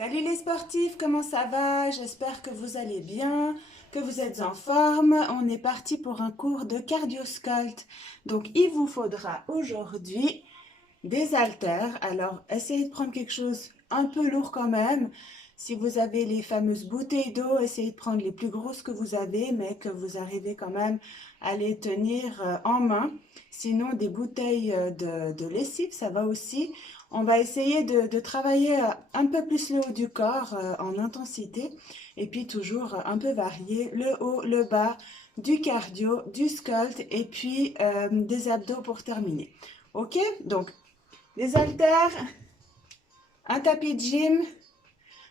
Salut les sportifs, comment ça va? J'espère que vous allez bien, que vous êtes en forme. On est parti pour un cours de cardio-sculpt. Donc il vous faudra aujourd'hui des haltères. Alors essayez de prendre quelque chose un peu lourd quand même. Si vous avez les fameuses bouteilles d'eau, essayez de prendre les plus grosses que vous avez, mais que vous arrivez quand même à les tenir en main. Sinon, des bouteilles de lessive, ça va aussi. On va essayer de travailler un peu plus le haut du corps en intensité et puis toujours un peu varier le haut, le bas, du cardio, du sculpt et puis des abdos pour terminer. Ok? Donc, des haltères, un tapis de gym,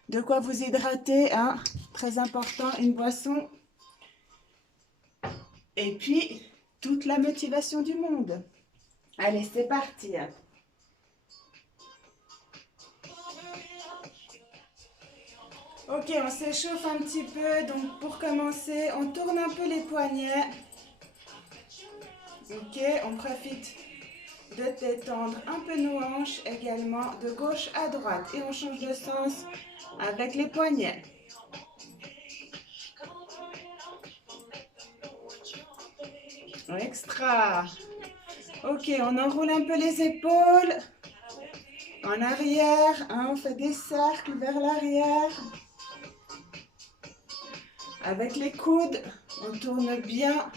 de quoi vous hydrater, hein, très important, une boisson, et puis toute la motivation du monde. Allez, c'est parti. Ok, on s'échauffe un petit peu. Donc pour commencer, on tourne un peu les poignets. Ok, on profite de détendre un peu nos hanches également de gauche à droite. Et on change de sens avec les poignets. Extra. Ok, on enroule un peu les épaules. En arrière, hein, on fait des cercles vers l'arrière. Avec les coudes, on tourne bien.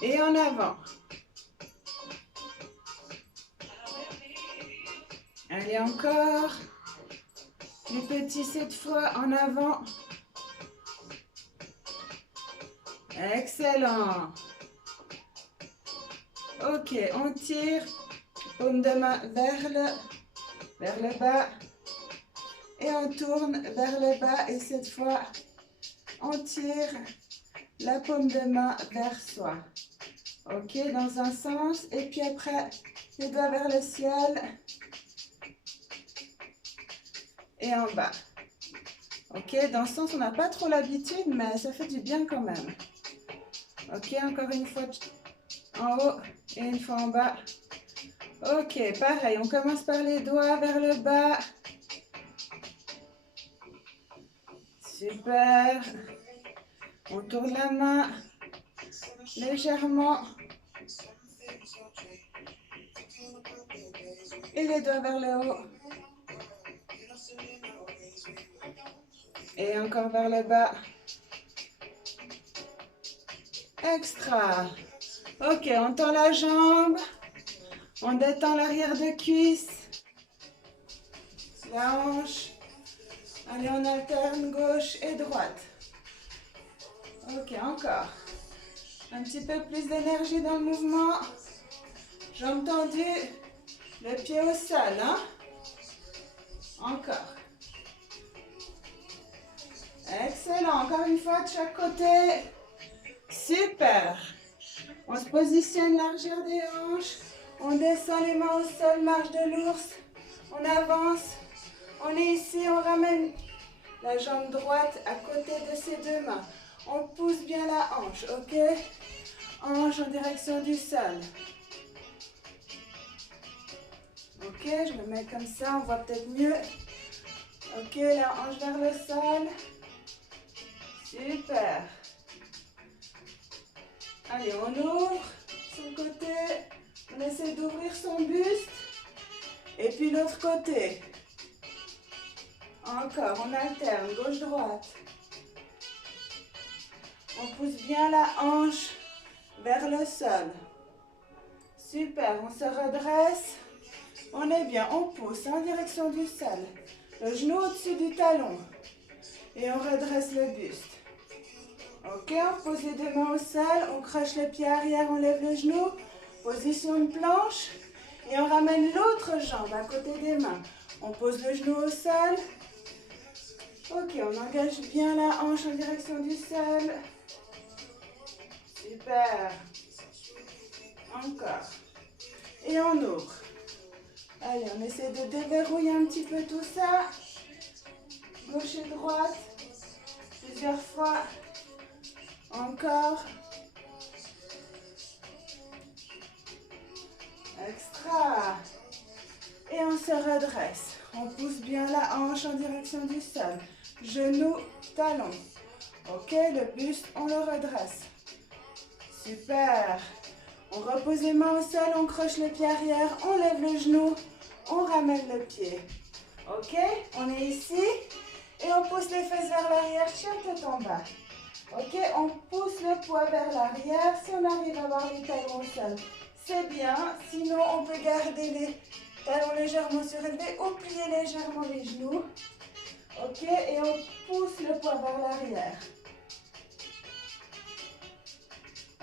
Et en avant. Allez, encore. Plus petit cette fois, en avant. Excellent. Ok, on tire. Paume de main vers le bas. Et on tourne vers le bas. Et cette fois, on tire la paume de main vers soi. Ok, dans un sens. Et puis après, les doigts vers le ciel. Et en bas. Ok, dans ce sens, on n'a pas trop l'habitude, mais ça fait du bien quand même. Ok, encore une fois en haut et une fois en bas. Ok, pareil, on commence par les doigts vers le bas. Super. On tourne la main légèrement. Et les doigts vers le haut. Et encore vers le bas. Extra. Ok, on tend la jambe. On détend l'arrière de cuisse. La hanche. Allez, on alterne gauche et droite. Ok, encore. Un petit peu plus d'énergie dans le mouvement. Jambes tendues. Le pied au sol, hein? Encore. Excellent. Encore une fois de chaque côté. Super. On se positionne largeur des hanches. On descend les mains au sol, marche de l'ours. On avance. On est ici, on ramène la jambe droite à côté de ses deux mains. On pousse bien la hanche, ok? Hanche en direction du sol. Ok, je me mets comme ça, on voit peut-être mieux. Ok, la hanche vers le sol. Super. Allez, on ouvre son côté. On essaie d'ouvrir son buste. Et puis l'autre côté. Encore, on alterne, gauche-droite. On pousse bien la hanche vers le sol. Super, on se redresse. On est bien, on pousse en direction du sol. Le genou au-dessus du talon. Et on redresse le buste. Ok, on pose les deux mains au sol. On croche le pied arrière, on lève le genou. Position de planche. Et on ramène l'autre jambe à côté des mains. On pose le genou au sol. Ok, on engage bien la hanche en direction du sol. Super. Encore. Et on ouvre. Allez, on essaie de déverrouiller un petit peu tout ça. Gauche et droite. Plusieurs fois. Encore. Extra. Et on se redresse. On pousse bien la hanche en direction du sol. Genou, talon. Ok, le buste, on le redresse. Super. On repose les mains au sol, on croche le pied arrière, on lève le genou, on ramène le pied. Ok, on est ici et on pousse les fesses vers l'arrière, chien tête en bas. Ok, on pousse le poids vers l'arrière. Si on arrive à avoir les talons au sol, c'est bien. Sinon, on peut garder les talons légèrement surélevés ou plier légèrement les genoux. Ok, et on pousse le poids vers l'arrière.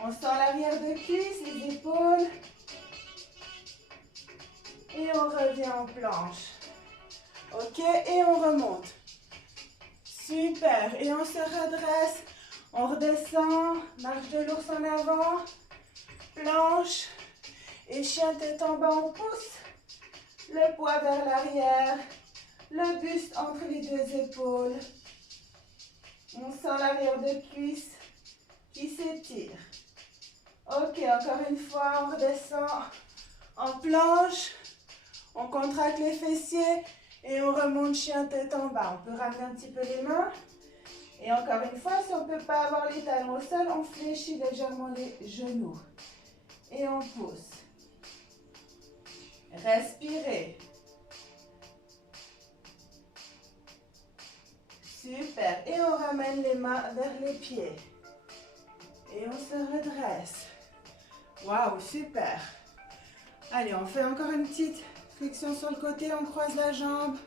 On sent l'arrière de cuisse, les épaules. Et on revient en planche. Ok, et on remonte. Super, et on se redresse. On redescend, marche de l'ours en avant, planche. Et chien tête en bas, on pousse. Le poids vers l'arrière. Le buste entre les deux épaules. On sent l'arrière de cuisse qui s'étire. Ok, encore une fois, on redescend en planche. On contracte les fessiers et on remonte chien tête en bas. On peut ramener un petit peu les mains. Et encore une fois, si on ne peut pas avoir les talons au sol, on fléchit légèrement les genoux. Et on pousse. Respirez. Super. Et on ramène les mains vers les pieds. Et on se redresse. Waouh, super. Allez, on fait encore une petite flexion sur le côté. On croise la jambe.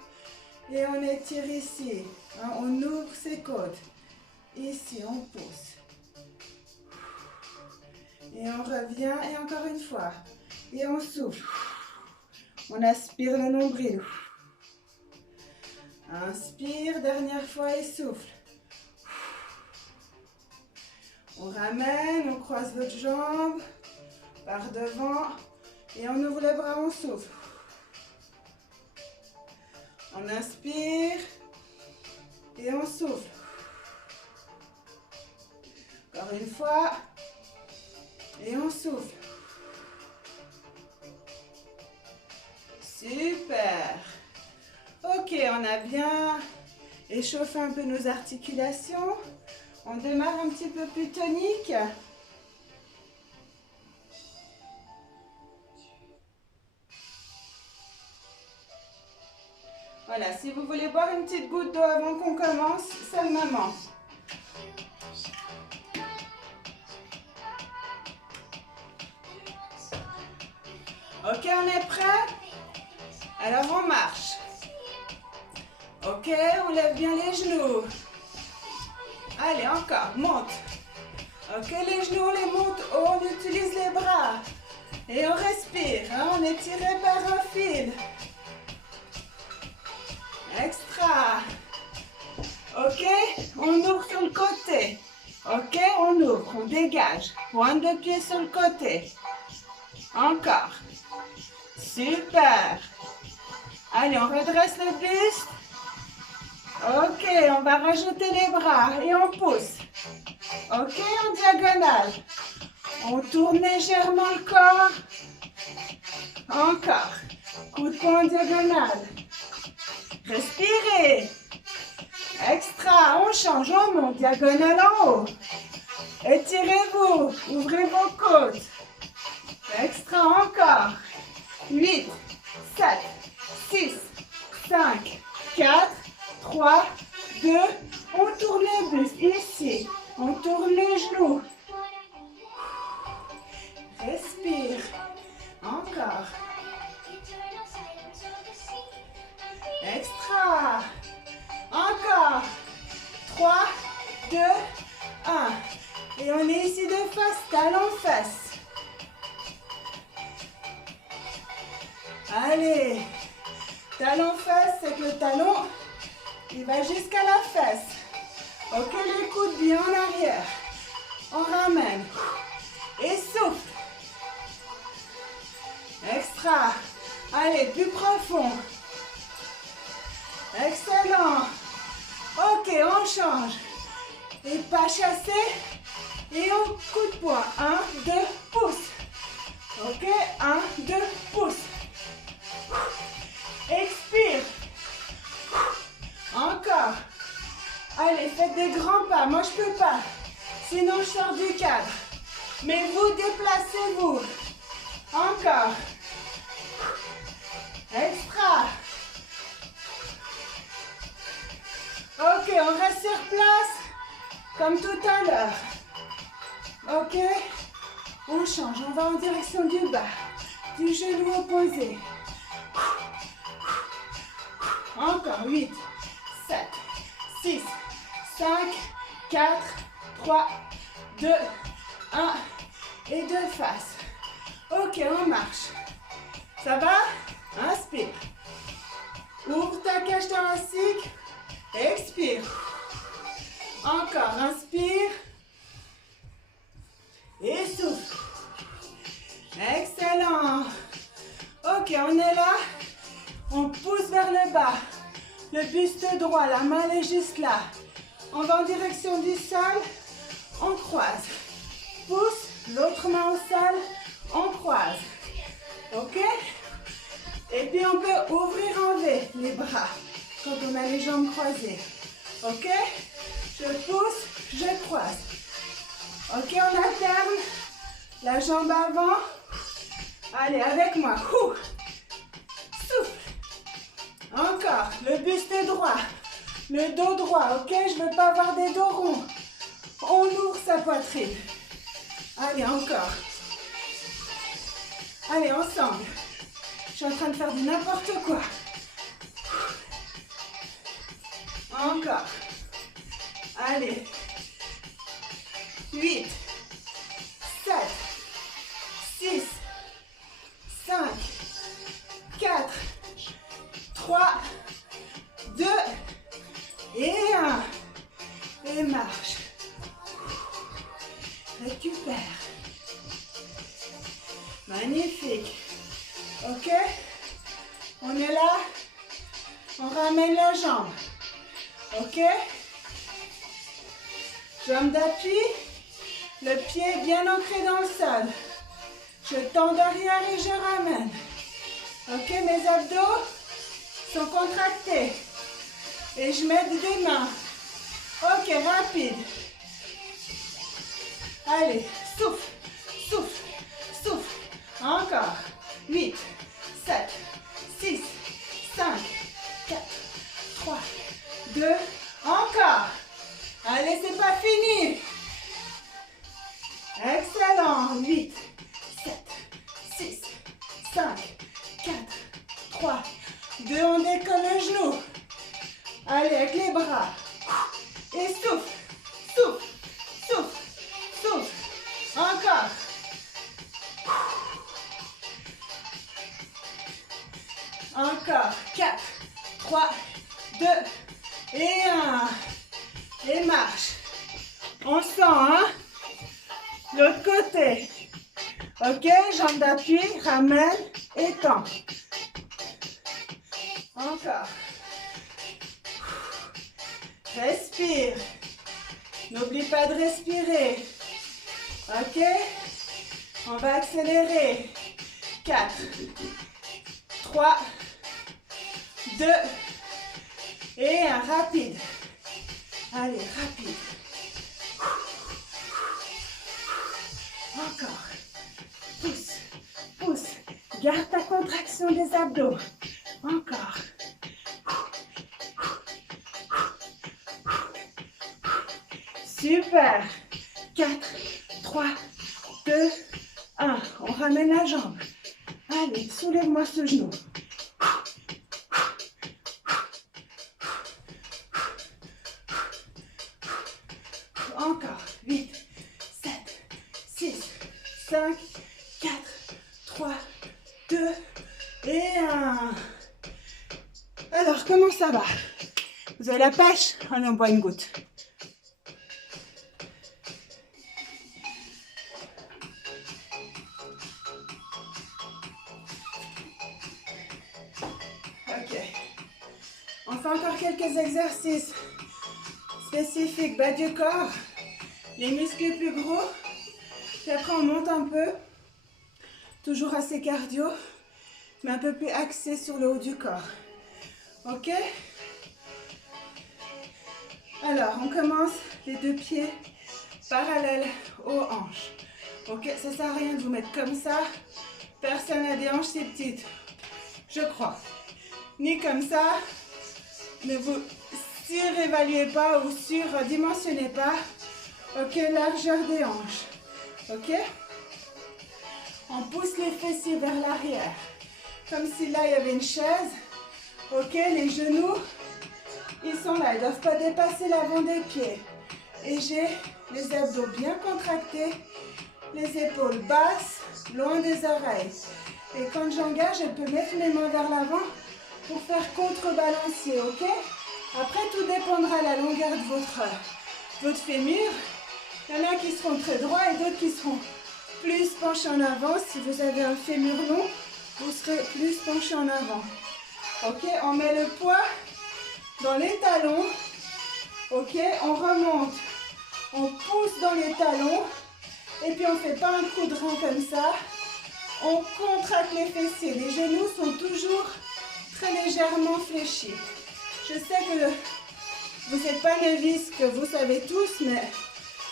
Et on étire ici. Hein, on ouvre ses côtes. Ici, on pousse. Et on revient. Et encore une fois. Et on souffle. On aspire le nombril. Inspire, dernière fois et souffle. On ramène, on croise l'autre jambe par devant et on ouvre les bras, on souffle. On inspire et on souffle. Encore une fois et on souffle. Super. Ok, on a bien échauffé un peu nos articulations. On démarre un petit peu plus tonique. Voilà, si vous voulez boire une petite goutte d'eau avant qu'on commence, c'est le moment. Ok, on est prêt? Alors on marche. Ok, on lève bien les genoux. Allez, encore, monte. Ok, les genoux, on les monte haut, on utilise les bras. Et on respire, hein, on est tiré par un fil. Extra. Ok, on ouvre sur le côté. Ok, on ouvre, on dégage. Pointe de pied sur le côté. Encore. Super. Allez, on redresse le buste. Ok, on va rajouter les bras et on pousse. Ok, en diagonale. On tourne légèrement le corps. Encore. Coup de poing en diagonale. Respirez. Extra, on change, on monte, diagonale en haut. Étirez-vous, ouvrez vos côtes. Extra, encore. 8, 7, 6, 5, 4, 3, 2, on tourne le buste, ici, on tourne les genoux. Respire, encore. Extra, encore. 3, 2, 1. Et on est ici de face, talon fesse. Allez, talon fesse, c'est que le talon, il va jusqu'à la fesse. Ok, les coudes bien en arrière. On ramène. Et souffle. Extra. Allez, plus profond. Excellent. Ok, on change. Et pas chassé. Et on coup de poing. 1, 2, pouce. Ok, 1, 2, pouce. Expire. des grands pas. Moi, je peux pas. Sinon, je sors du cadre. Mais vous, déplacez-vous. Encore. Extra. Ok, on reste sur place. Comme tout à l'heure. Ok. On change. On va en direction du bas. Du genou opposé. Encore. 8, 7, 6, 5, 4, 3, 2, 1. Et deux faces. Ok, on marche. Ça va? Inspire. Ouvre ta cage thoracique. Expire. Encore, inspire. Et souffle. Excellent. Ok, on est là. On pousse vers le bas. Le buste droit, la main est juste là. On va en direction du sol. On croise. Pousse, l'autre main au sol. On croise. Ok? Et puis on peut ouvrir en V les bras quand on a les jambes croisées. Ok? Je pousse, je croise. Ok, on alterne. La jambe avant. Allez, avec moi. Souffle. Encore. Le buste droit. Le dos droit. Ok, je ne veux pas avoir des dos ronds. On ouvre sa poitrine. Allez, encore. Allez, ensemble. Je suis en train de faire du n'importe quoi. Encore. Allez. 8, 7, 6, 5, 4, 3, 2 et 1. Et marche. Récupère. Magnifique. Ok? On est là. On ramène la jambe. Ok? Jambe d'appui. Le pied est bien ancré dans le sol. Je tends derrière et je ramène. Ok, mes abdos sont contractés. Et je mets des mains. Ok, rapide. Allez, souffle, souffle, souffle. Encore. 8, 7, 6, 5, 4, 3, 2. Encore. Allez, c'est pas fini. Excellent. 8, 7, 6, 5, 4, 3, 2. On décolle le genou. Allez, avec les bras. Et souffle, souffle, souffle, souffle. Encore. Encore. 4, 3, 2 et 1. Et marche. On sent, hein? L'autre côté. Ok, jambe d'appui, ramène, étends. Encore. Respire. N'oublie pas de respirer. Ok? On va accélérer. 4, 3, 2 et 1. Rapide. Allez, rapide. Encore. Pousse, pousse. Garde ta contraction des abdos. Encore. Super. 4, 3, 2, 1. On ramène la jambe. Allez, soulève-moi ce genou. Encore. 8, 7, 6, 5, 4, 3, 2 et 1. Alors, comment ça va? Vous avez la pêche? Allez, on boit une goutte. Ok. On fait encore quelques exercices spécifiques, bas du corps, les muscles les plus gros. Puis après, on monte un peu. Toujours assez cardio, mais un peu plus axé sur le haut du corps. Ok? Alors, on commence les deux pieds parallèles aux hanches. Ok, ça sert à rien de vous mettre comme ça. Personne n'a des hanches si petites, je crois. Ni comme ça. Ne vous surévaluez pas ou surdimensionnez pas. Ok, largeur des hanches. Ok. On pousse les fessiers vers l'arrière. Comme si là, il y avait une chaise. Ok, les genoux, ils sont là. Ils ne doivent pas dépasser l'avant des pieds. Et j'ai les abdos bien contractés. Les épaules basses, loin des oreilles. Et quand j'engage, je peux mettre mes mains vers l'avant pour faire contrebalancier, ok? Après, tout dépendra de la longueur de votre fémur. Il y en a qui seront très droits et d'autres qui seront plus penchés en avant. Si vous avez un fémur long, vous serez plus penché en avant. Ok, on met le poids dans les talons. Ok, on remonte. On pousse dans les talons. Et puis on ne fait pas un coup de rein comme ça. On contracte les fessiers. Les genoux sont toujours très légèrement fléchis. Je sais que vous n'êtes pas novice, que vous savez tous, mais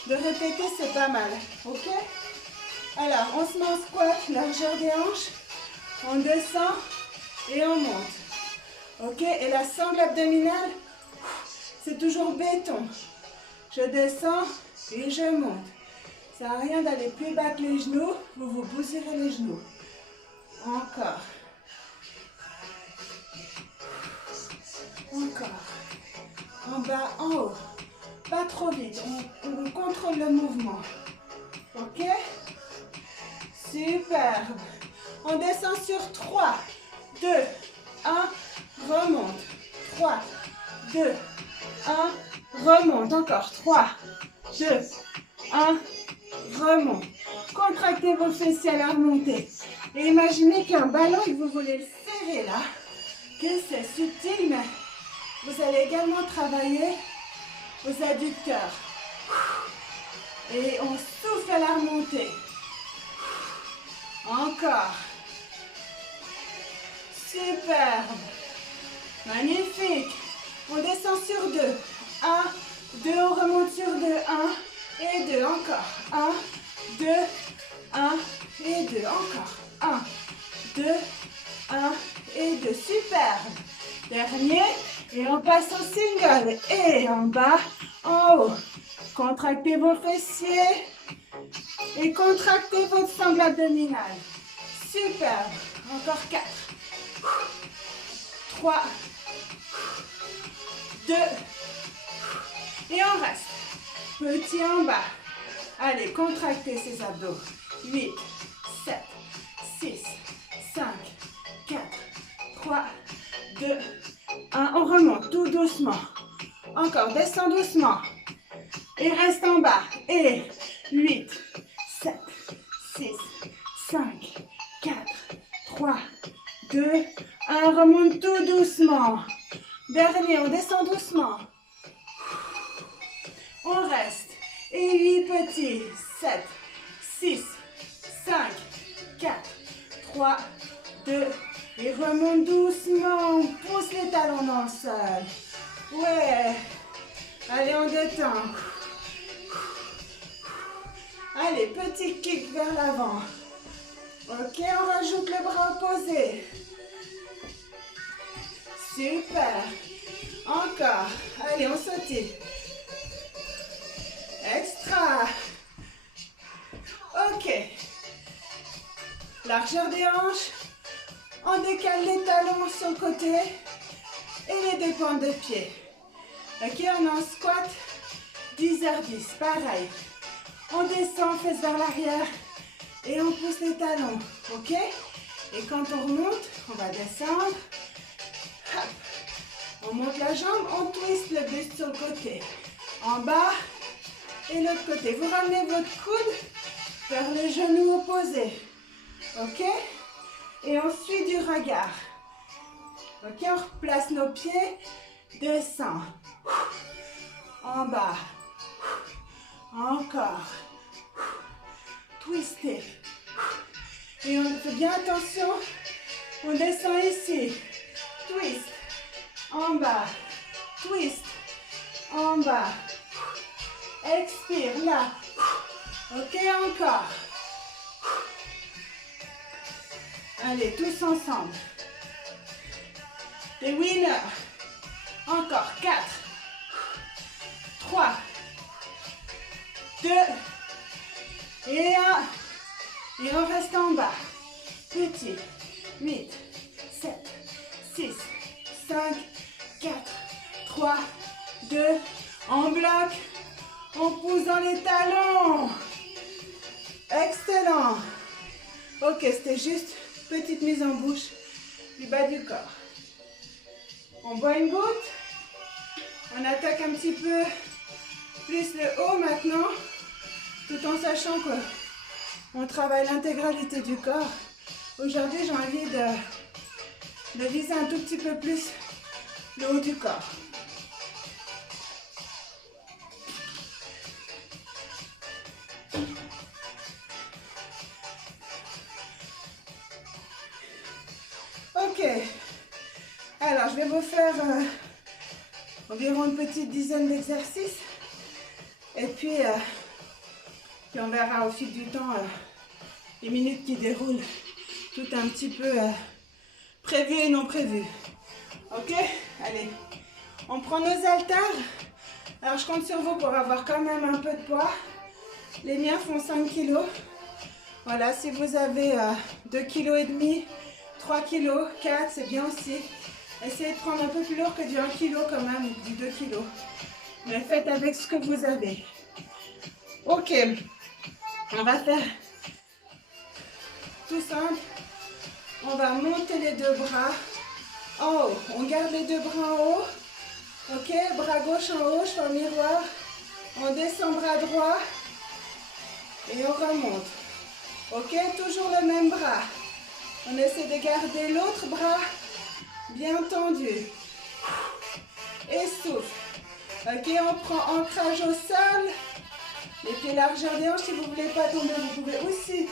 de répéter, c'est pas mal. Ok? Alors, on se met en squat, largeur des hanches. On descend et on monte. Ok? Et la sangle abdominale, c'est toujours béton. Je descends et je monte. Ça n'a rien d'aller plus bas que les genoux. Vous vous bousillez les genoux. Encore. Encore. En bas, en haut. Pas trop vite. On contrôle le mouvement. Ok? Superbe. On descend sur 3, 2, 1. Remonte. 3, 2, 1. Remonte. Encore. 3, 2, 1. Remonte. Contractez vos fessiers à la remontée. Et imaginez qu'un ballon, et vous voulez le serrer là, que c'est subtil, mais vous allez également travailler vos adducteurs. Et on souffle à la remontée. Encore. Superbe. Magnifique. On descend sur 2. 1, 2, on remonte sur 2. 1 et 2. Encore. 1, 2, 1 et 2. Encore. 1, 2, 1 et 2. Superbe. Dernier. Et on passe au single. Et en bas, en haut. Contractez vos fessiers. Et contractez votre sangle abdominale. Superbe. Encore 4. 3. 2. Et on reste. Petit en bas. Allez, contractez ces abdos. 8, 7, 6, 5, 4, 3, 2, 1. On remonte tout doucement. Encore, descend doucement. Et reste en bas. Et 8, 7, 6, 5, 4, 3, 2, 1. Remonte tout doucement. Dernier, on descend doucement. On reste. Et 8 petits. 7, 6, 5, 4, 3, 2. Et remonte doucement. On pousse les talons dans le sol. Ouais. Allez, on détend. Allez, petit kick vers l'avant. Ok, on rajoute le bras opposé. Super. Encore. Allez, on saute. Extra. Ok. Largeur des hanches. On décale les talons sur le côté et les deux pointes de pied. Ok, on est en squat. 10h10. Pareil. On descend, fesses vers l'arrière et on pousse les talons. Ok? Et quand on remonte, on va descendre. Hop. On monte la jambe, on twist le buste sur le côté. En bas et l'autre côté. Vous ramenez votre coude vers le genou opposé. Ok? Et on suit du regard. Ok? On replace nos pieds. Descend. En bas. Encore. Twistez. Et on fait bien attention. On descend ici. Twist. En bas. Twist. en bas. Expire, là. Ok, encore. Allez, tous ensemble. Les winners. Encore 4, 3, 2 et 1. Et on reste en bas. Petit. 8, 7, 6, 5, 4, 3, 2. On bloque. On pousse dans les talons. Excellent. Ok, c'était juste petite mise en bouche du bas du corps. On boit une goutte. On attaque un petit peu plus le haut maintenant, tout en sachant qu'on travaille l'intégralité du corps. Aujourd'hui, j'ai envie de viser un tout petit peu plus le haut du corps. Ok. Alors, je vais vous faire environ une petite dizaine d'exercices. Et puis on verra au fil du temps les minutes qui déroulent. Tout un petit peu prévu et non prévu. Ok? Allez. On prend nos haltères. Alors, je compte sur vous pour avoir quand même un peu de poids. Les miens font 5 kg. Voilà, si vous avez 2,5 kg, 3 kg, 4, c'est bien aussi. Essayez de prendre un peu plus lourd que du 1 kg quand même, ou du 2 kg. Mais faites avec ce que vous avez. Ok, on va faire tout simple. On va monter les deux bras en haut. On garde les deux bras en haut. Ok, bras gauche en haut, je fais un miroir. On descend bras droit et on remonte. Ok, toujours le même bras. On essaie de garder l'autre bras bien tendu. Et souffle. Ok, on prend ancrage au sol. Les pieds largeur des hanches. Si vous ne voulez pas tomber, vous pouvez aussi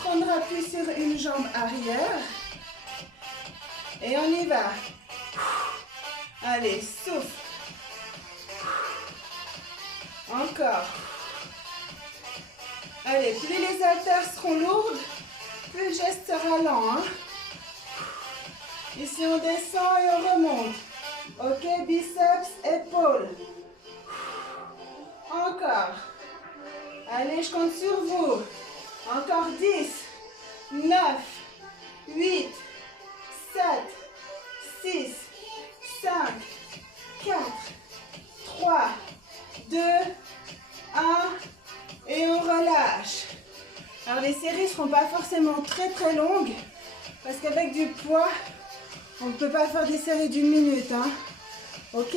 prendre appui sur une jambe arrière. Et on y va. Allez, souffle. Encore. Allez, plus les haltères seront lourdes, plus le geste sera lent. Hein. Ici, on descend et on remonte. Ok, biceps, épaules. Encore. Allez, je compte sur vous. Encore 10, 9, 8, 7, 6, 5, 4, 3, 2, 1. Et on relâche. Alors les séries ne seront pas forcément très longues. Parce qu'avec du poids, on ne peut pas faire des séries d'une minute. Hein. Ok?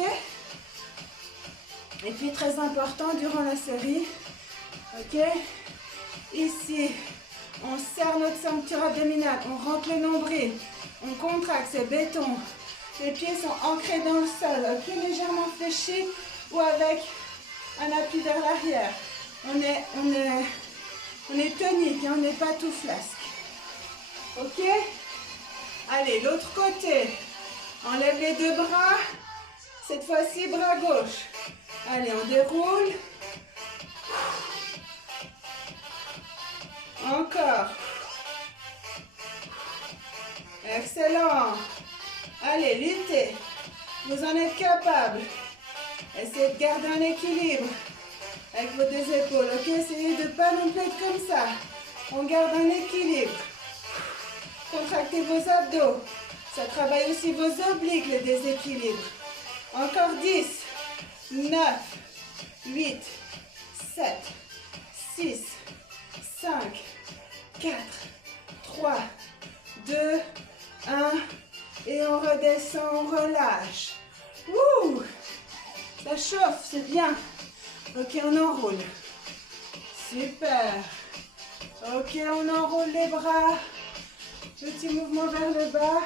Et puis très important durant la série. Ok? Ici, on serre notre ceinture abdominale. On rentre le nombril. On contracte, c'est béton. Les pieds sont ancrés dans le sol. Ok? Légèrement fléchis ou avec un appui vers l'arrière. On est tonique, hein, on n'est pas tout flasque. Ok? Allez, l'autre côté. Enlève les deux bras. Cette fois-ci, bras gauche. Allez, on déroule. Encore. Excellent. Allez, luttez. Vous en êtes capable. Essayez de garder un équilibre avec vos deux épaules. Ok, essayez de ne pas non plus être comme ça. On garde un équilibre. Contractez vos abdos. Ça travaille aussi vos obliques, le déséquilibre. Encore 10, 9, 8, 7, 6, 5, 4, 3, 2, 1. Et on redescend, on relâche. Ouh! Ça chauffe, c'est bien. Ok, on enroule. Super. Ok, on enroule les bras. Petit mouvement vers le bas.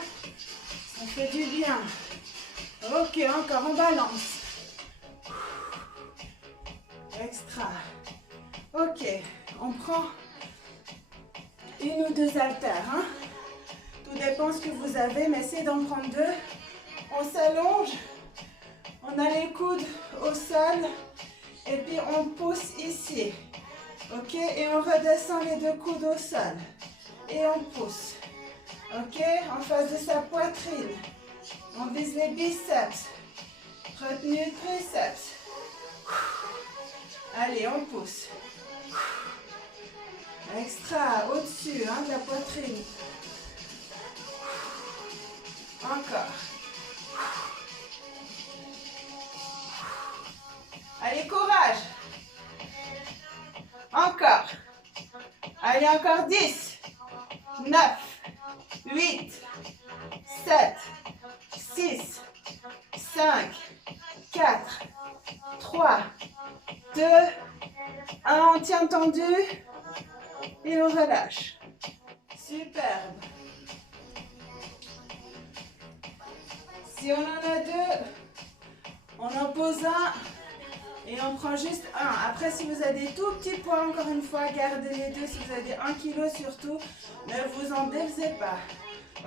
Ça fait du bien. Ok, encore, on balance. Extra. Ok, on prend une ou deux haltères. Hein. Tout dépend ce que vous avez, mais essayez d'en prendre deux. On s'allonge. On On a les coudes au sol. Et puis on pousse ici. Ok? Et on redescend les deux coudes au sol. Et on pousse. Ok? En face de sa poitrine. On vise les biceps. Retenue triceps. Allez, on pousse. Extra, au-dessus hein, de la poitrine. Encore. Allez, courage. Encore. Allez, encore 10, 9, 8, 7, 6, 5, 4, 3, 2, 1. On tient tendu et on relâche. Superbe. Si on en a deux, on en pose un et on prend juste un. Après, si vous avez des tout petits poids, encore une fois, gardez les deux. Si vous avez 1 kg surtout, ne vous en défaisez pas.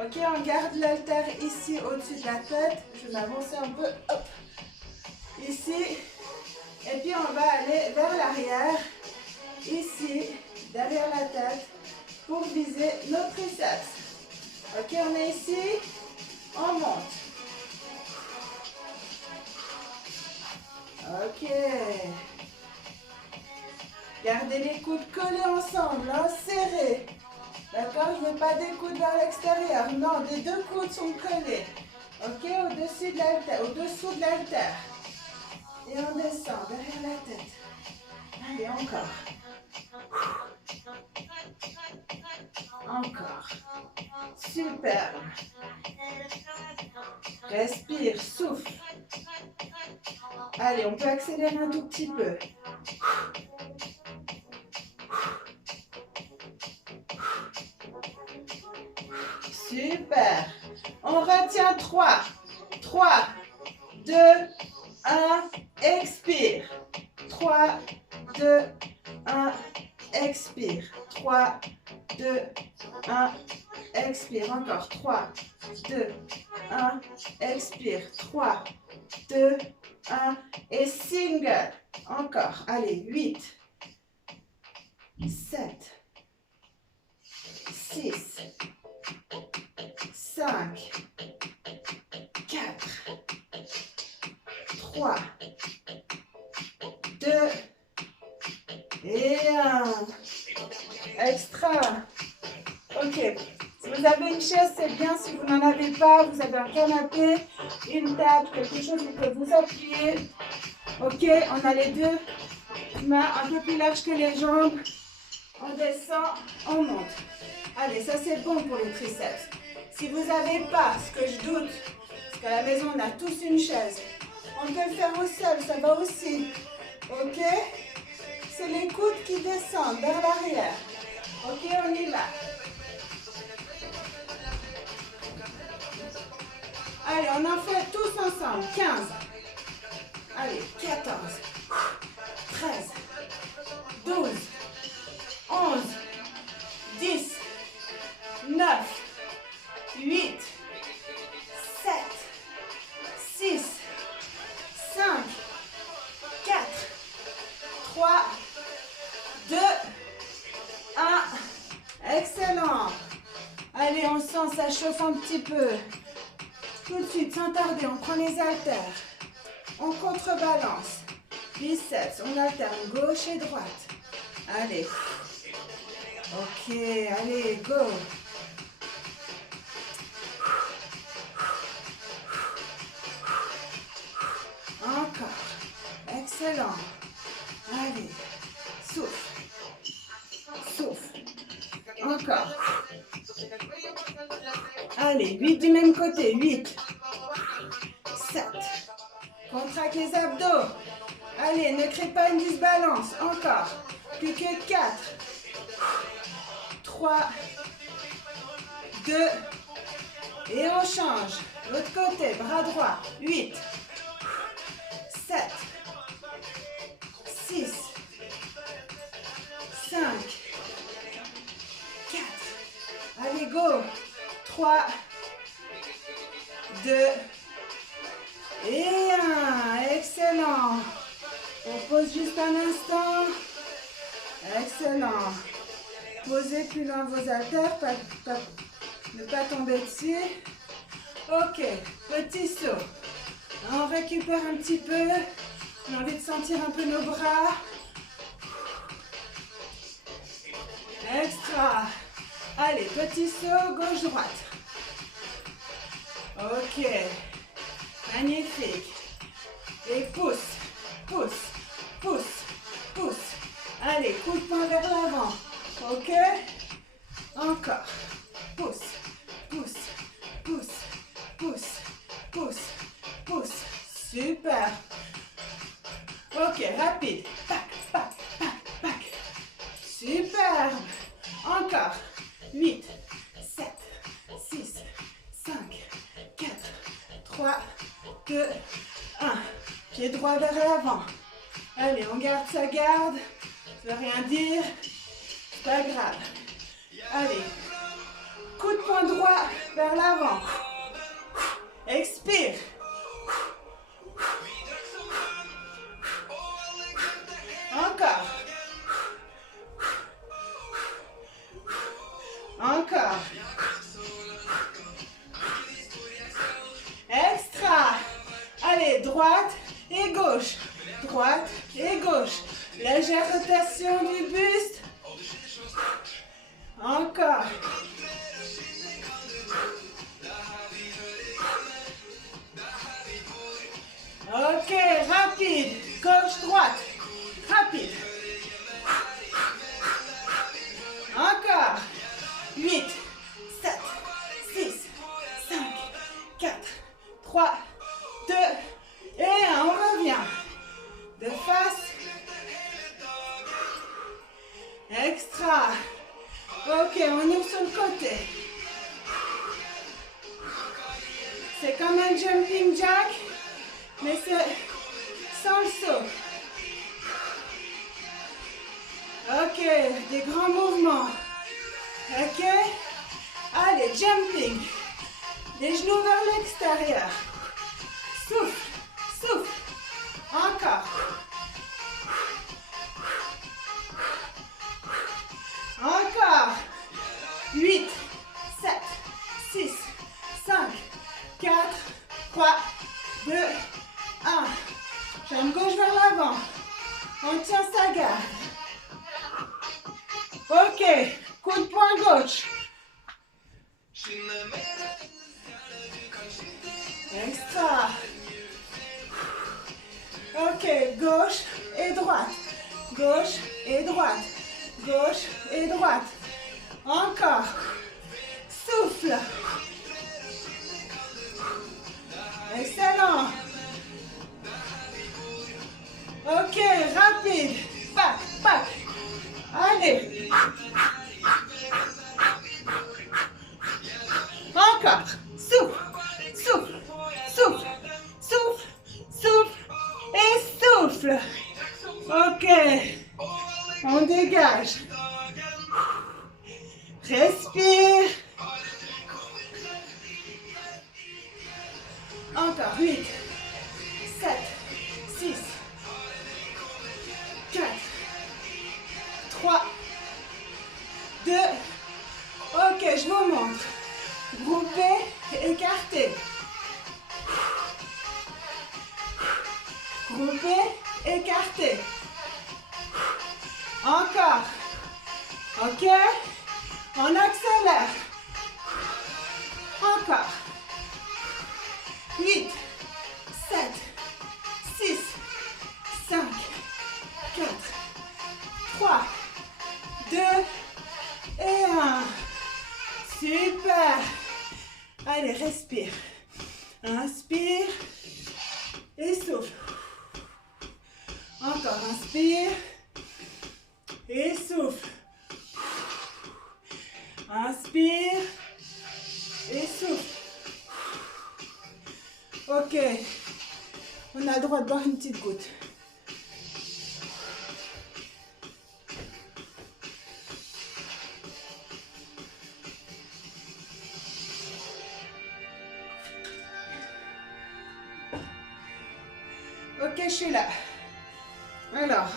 Ok, on garde l'haltère ici au-dessus de la tête. Je vais m'avancer un peu. Hop. Ici. Et puis, on va aller vers l'arrière. Ici, derrière la tête, pour viser nos triceps. Ok, on est ici. On monte. Ok. Gardez les coudes collés ensemble, hein, serrés. D'accord? Je ne veux pas des coudes vers l'extérieur. Non, les deux coudes sont collés. Ok? Au-dessus de l'haltère, au-dessous de l'haltère. Et on descend derrière la tête. Allez, encore. Encore. Super. Respire, souffle. Allez, on peut accélérer un tout petit peu. Super. On retient 3. 3, 2, 1. Expire. 3, 2, 1. Expire. 3, 2, 1. Expire. Encore. 3, 2, 1. Expire. 3, 2, 1. Et single. Encore. Allez. 8, 7, 6, 5, 4, 3, 2 et 1. Extra. Ok. Si vous avez une chaise, c'est bien. Si vous n'en avez pas, vous avez un canapé, une table, quelque chose où vous vous appuyez. Ok, on a les deux mains un peu plus larges que les jambes. On descend, on monte. Allez, ça c'est bon pour les triceps. Si vous n'avez pas, ce que je doute, parce qu'à la maison on a tous une chaise, on peut le faire au sol, ça va aussi. Ok? C'est les coudes qui descendent vers l'arrière. Ok, on y va. Allez, on en fait tous ensemble. 15. Allez, 14. 13. 12. 11. 10. 9. 8. 7. 6. 5. 4. 3. 2. 1. Excellent. Allez, on sent, ça chauffe un petit peu. Tout de suite, sans tarder, on prend les haltères. On contrebalance. Biceps, on alterne gauche et droite. Allez. Ok, allez, go. Encore. Excellent. Allez. Souffle. Souffle. Encore. Allez, 8 du même côté. 8. 7. Contracte les abdos. Allez, ne crée pas une disbalance. Encore. Plus que 4. 3. 2. Et on change. L'autre côté, bras droit. 8. 7. 6. 5. 4. Allez, go. 3. 2. Et 1. un instant. Excellent. Posez plus loin vos haltères, ne pas tomber dessus. Ok, petit saut. On récupère un petit peu. On a envie de sentir un peu nos bras. Extra. Allez, petit saut, gauche-droite. Ok. Magnifique. Et pousse, pousse, pousse, pousse. Allez, coup de poing vers l'avant. Ok. Encore. Pousse, pousse, pousse, pousse, pousse, pousse. Super. Ok, rapide. Pac, pac, pac, pac. Superbe. Encore. 8, 7, 6, 5, 4, 3, 2, 1. Pied droit vers l'avant. Allez, on garde sa garde. Ça veut rien dire. Pas grave. Allez. Coup de poing droit vers l'avant. Expire. Encore. Encore. Extra. Allez, droite et gauche. Droite et gauche. Légère rotation du buste. Encore. Ok, rapide. Gauche, droite. Rapide. Encore. 8, 7, 6, 5, 4, 3, 2 et 1. On revient. De face. Extra. Ok, on ouvre sur le côté. C'est comme un jumping jack, mais c'est sans le saut. Ok, des grands mouvements. Ok. Allez, jumping. Les genoux vers l'extérieur. Souffle, souffle. Encore. Encore. 8, 7, 6, 5, 4, 3, 2, 1. Jambe gauche vers l'avant. On tient sa garde. Ok. Coup de poing gauche. Extra. Ok. Gauche et droite. Gauche et droite. Gauche et droite. Encore. Souffle. Excellent. Ok, rapide. Pac, pac. Allez. Encore. Souffle, souffle, souffle, souffle, souffle et souffle. Ok. On dégage. Respire. Encore. 8, 7, 6, 4, 3, 2. Ok, je vous montre. Groupé, écarté. Groupé, écarté. Encore. Ok. On accélère. Encore. 8, 7, 6, 5, 4, 3, 2 et 1. Super. Allez, respire. Inspire et souffle. Encore, inspire et souffle. Inspire et souffle. Ok. On a le droit de boire une petite goutte. Ok, je suis là. Alors,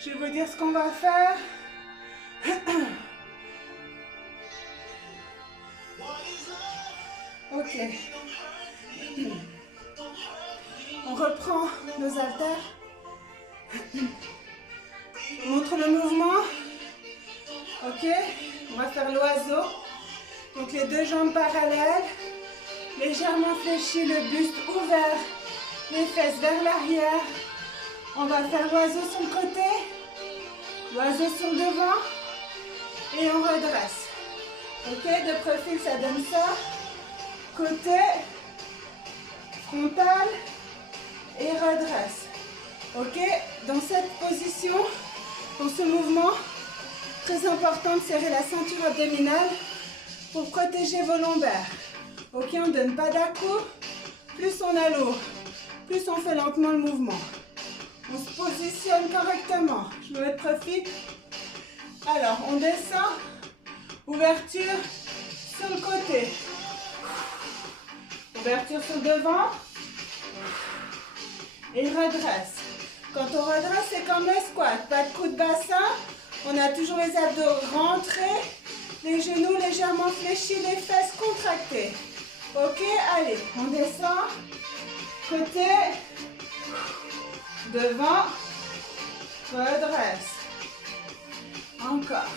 je vais vous dire ce qu'on va faire. Ok. On reprend nos haltères. Je vous montre le mouvement. Ok. On va faire l'oiseau. Donc les deux jambes parallèles. Légèrement fléchi, le buste ouvert. Les fesses vers l'arrière. On va faire l'oiseau sur le côté. L'oiseau sur le devant. Et on redresse. Ok. De profil, ça donne ça. Côté. Frontal. Et redresse. Ok, dans cette position, dans ce mouvement, très important de serrer la ceinture abdominale pour protéger vos lombaires. Ok, on ne donne pas d'à-coups. Plus on a l'eau, plus on fait lentement le mouvement. On se positionne correctement. Je me mets de profil. Alors, on descend. Ouverture sur le côté. Ouverture sur le devant. Et redresse. Quand on redresse, c'est comme le squat. Pas de coup de bassin. On a toujours les abdos rentrés. Les genoux légèrement fléchis, les fesses contractées. Ok, allez, on descend. Côté. Devant. Redresse. Encore.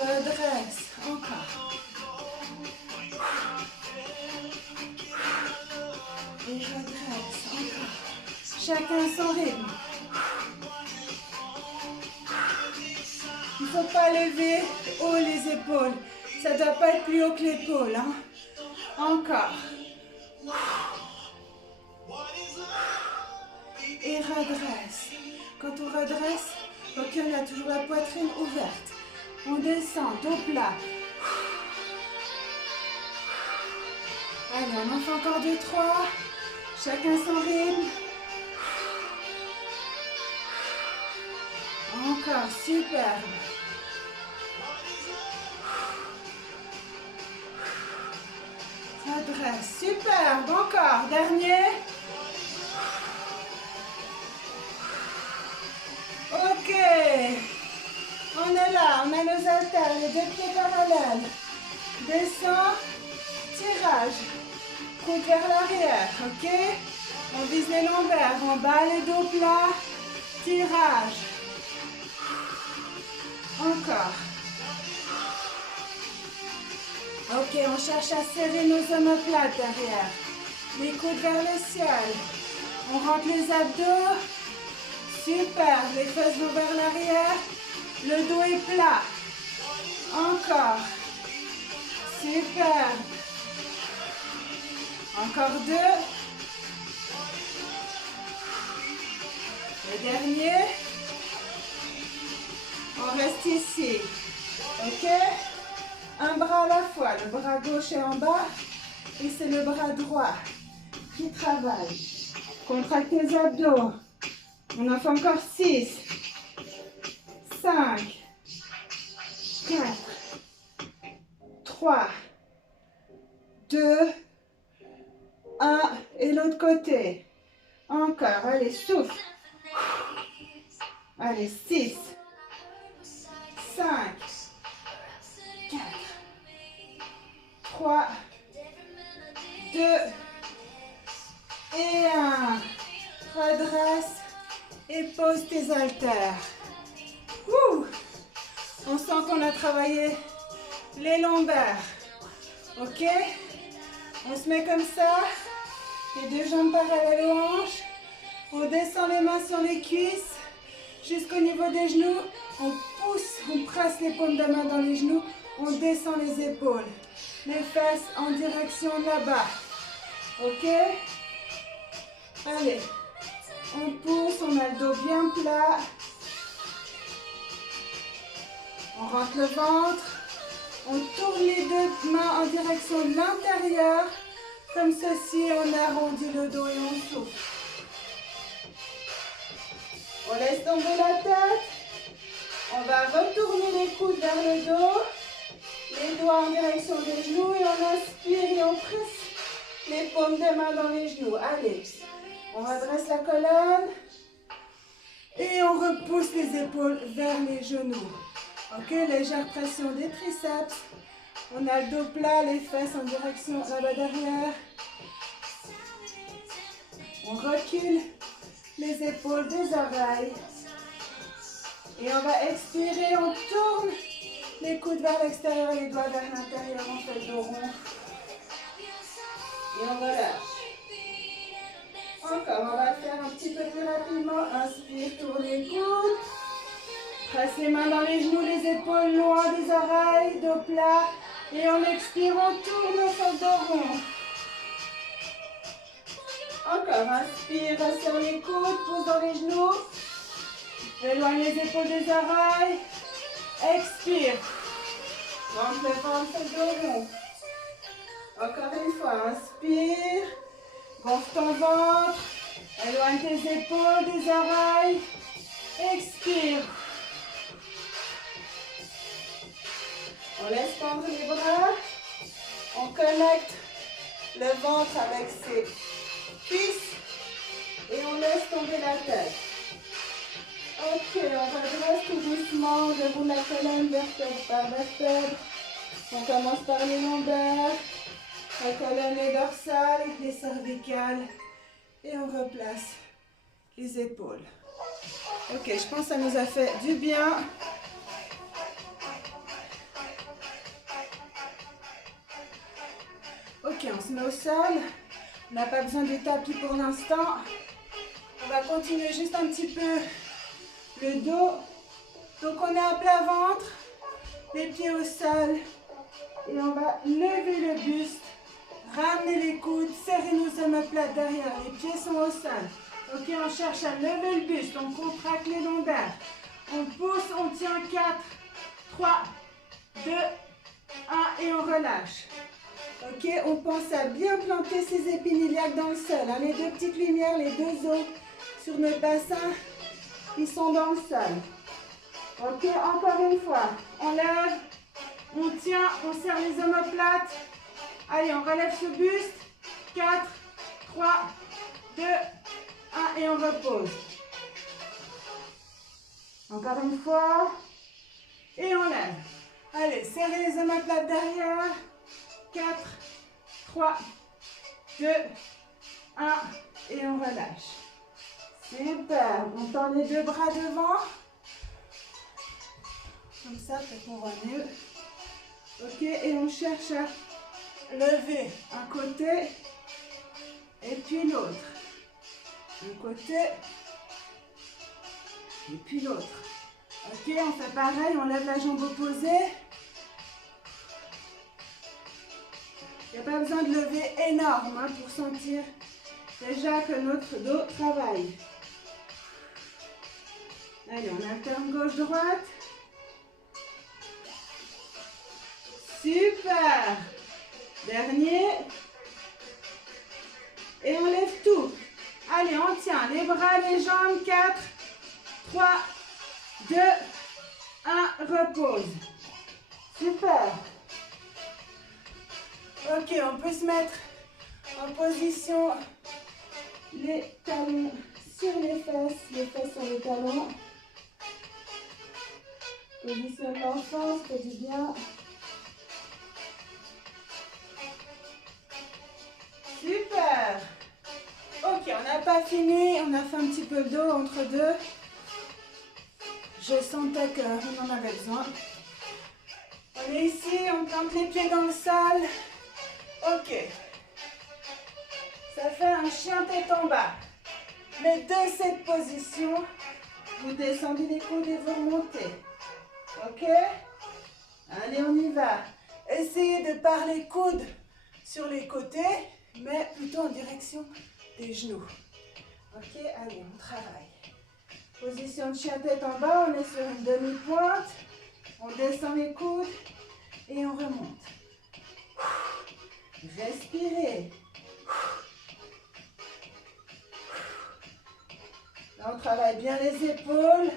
Redresse. Encore. Et redresse, encore. Chacun son rythme. Il ne faut pas lever haut les épaules. Ça ne doit pas être plus haut que l'épaule. Hein. Encore. Et redresse. Quand on redresse, ok, on a toujours la poitrine ouverte. On descend, dos plat. Allez, on en fait encore 2, 3. Chacun son rythme. Encore, superbe. Redresse, superbe. Encore, dernier. Ok. On est là, on a nos haltères, les deux pieds parallèles. Descend, tirage. Coude vers l'arrière, ok? On vise les lombaires, en bas les dos plats, tirage. Encore. Ok, on cherche à serrer nos omoplates derrière. Les coudes vers le ciel. On rentre les abdos. Super, les fesses vont vers l'arrière. Le dos est plat. Encore. Super. Encore 2. Le dernier. On reste ici. Ok? Un bras à la fois. Le bras gauche est en bas. Et c'est le bras droit qui travaille. Contracte les abdos. On en fait encore 6. 5. 4. 3. 2. 1. Et l'autre côté. Encore. Allez, souffle. Allez, 6. 5. 4. 3. 2. Et 1. Redresse. Et pose tes haltères. Ouh. On sent qu'on a travaillé les lombaires. Ok? On se met comme ça. Les deux jambes parallèles aux hanches. On descend les mains sur les cuisses jusqu'au niveau des genoux. On pousse, on presse les paumes de main dans les genoux. On descend les épaules. Les fesses en direction là-bas. Ok? Allez. On pousse, on a le dos bien plat. On rentre le ventre. On tourne les deux mains en direction de l'intérieur. Comme ceci, on arrondit le dos et on souffle. On laisse tomber la tête. On va retourner les coudes vers le dos. Les doigts en direction des genoux et on inspire et on presse Les paumes des mains dans les genoux. Allez, on redresse la colonne. Et on repousse les épaules vers les genoux. Ok, légère pression des triceps. On a le dos plat, les fesses en direction là-bas derrière. On recule les épaules des oreilles. Et on va expirer, on tourne les coudes vers l'extérieur, les doigts vers l'intérieur, on fait le dos rond. Et on relâche. Encore, on va le faire un petit peu plus rapidement. Inspire, tourne les coudes. Presse les mains dans les genoux, les épaules loin des oreilles, dos plat. Et on expire, on tourne, on fait le dos rond. Encore, inspire, resserre les coudes, pousse dans les genoux. Éloigne les épaules des oreilles. Expire. Rentre le ventre, fais le dos rond. Encore une fois, inspire. Gonfle ton ventre. Éloigne tes épaules des oreilles. Expire. On laisse pendre les bras. On connecte le ventre avec ses cuisses. Et on laisse tomber la tête. Ok, on redresse tout doucement, debout la colonne, vertèbre par vertèbre. On commence par les lombaires, la colonne et dorsale, les cervicales. Et on replace les épaules. Ok, je pense que ça nous a fait du bien. Ok, on se met au sol. On n'a pas besoin du tapis pour l'instant. On va continuer juste un petit peu le dos. Donc on est à plat ventre, les pieds au sol. Et on va lever le buste, ramener les coudes, serrer nos omoplates derrière. Les pieds sont au sol. Ok, on cherche à lever le buste, on contracte les lombaires. On pousse, on tient 4, 3, 2, 1 et on relâche. Ok, on pense à bien planter ses épines iliaques dans le sol. Hein. Les deux petites lumières, les deux os sur notre bassin, ils sont dans le sol. Ok, encore une fois. On lève, on tient, on serre les omoplates. Allez, on relève ce buste. 4, 3, 2, 1 et on repose. Encore une fois. Et on lève. Allez, serrez les omoplates derrière. 4, 3, 2, 1 et on relâche. Super. On tend les deux bras devant. Comme ça, peut-être qu'on voit mieux. Ok, et on cherche à lever un côté et puis l'autre. Un côté et puis l'autre. Ok, on fait pareil, on lève la jambe opposée. Il n'y a pas besoin de lever énorme hein, pour sentir déjà que notre dos travaille. Allez, on alterne gauche-droite. Super. Dernier. Et on lève tout. Allez, on tient les bras, les jambes. 4, 3, 2, 1. Repose. Super. Ok, on peut se mettre en position les talons sur les fesses sur les talons. Position de l'enfant, ça fait du bien. Super. Ok, on n'a pas fini, on a fait un petit peu le dos entre deux. Je sentais qu'on en avait besoin. On est ici, on plante les pieds dans le sol. Ok. Ça fait un chien tête en bas. Mais de cette position, vous descendez les coudes et vous remontez. Ok? Allez, on y va. Essayez de par les coudes sur les côtés, mais plutôt en direction des genoux. Ok? Allez, on travaille. Position de chien tête en bas, on est sur une demi-pointe. On descend les coudes et on remonte. Respirez. Là, on travaille bien les épaules.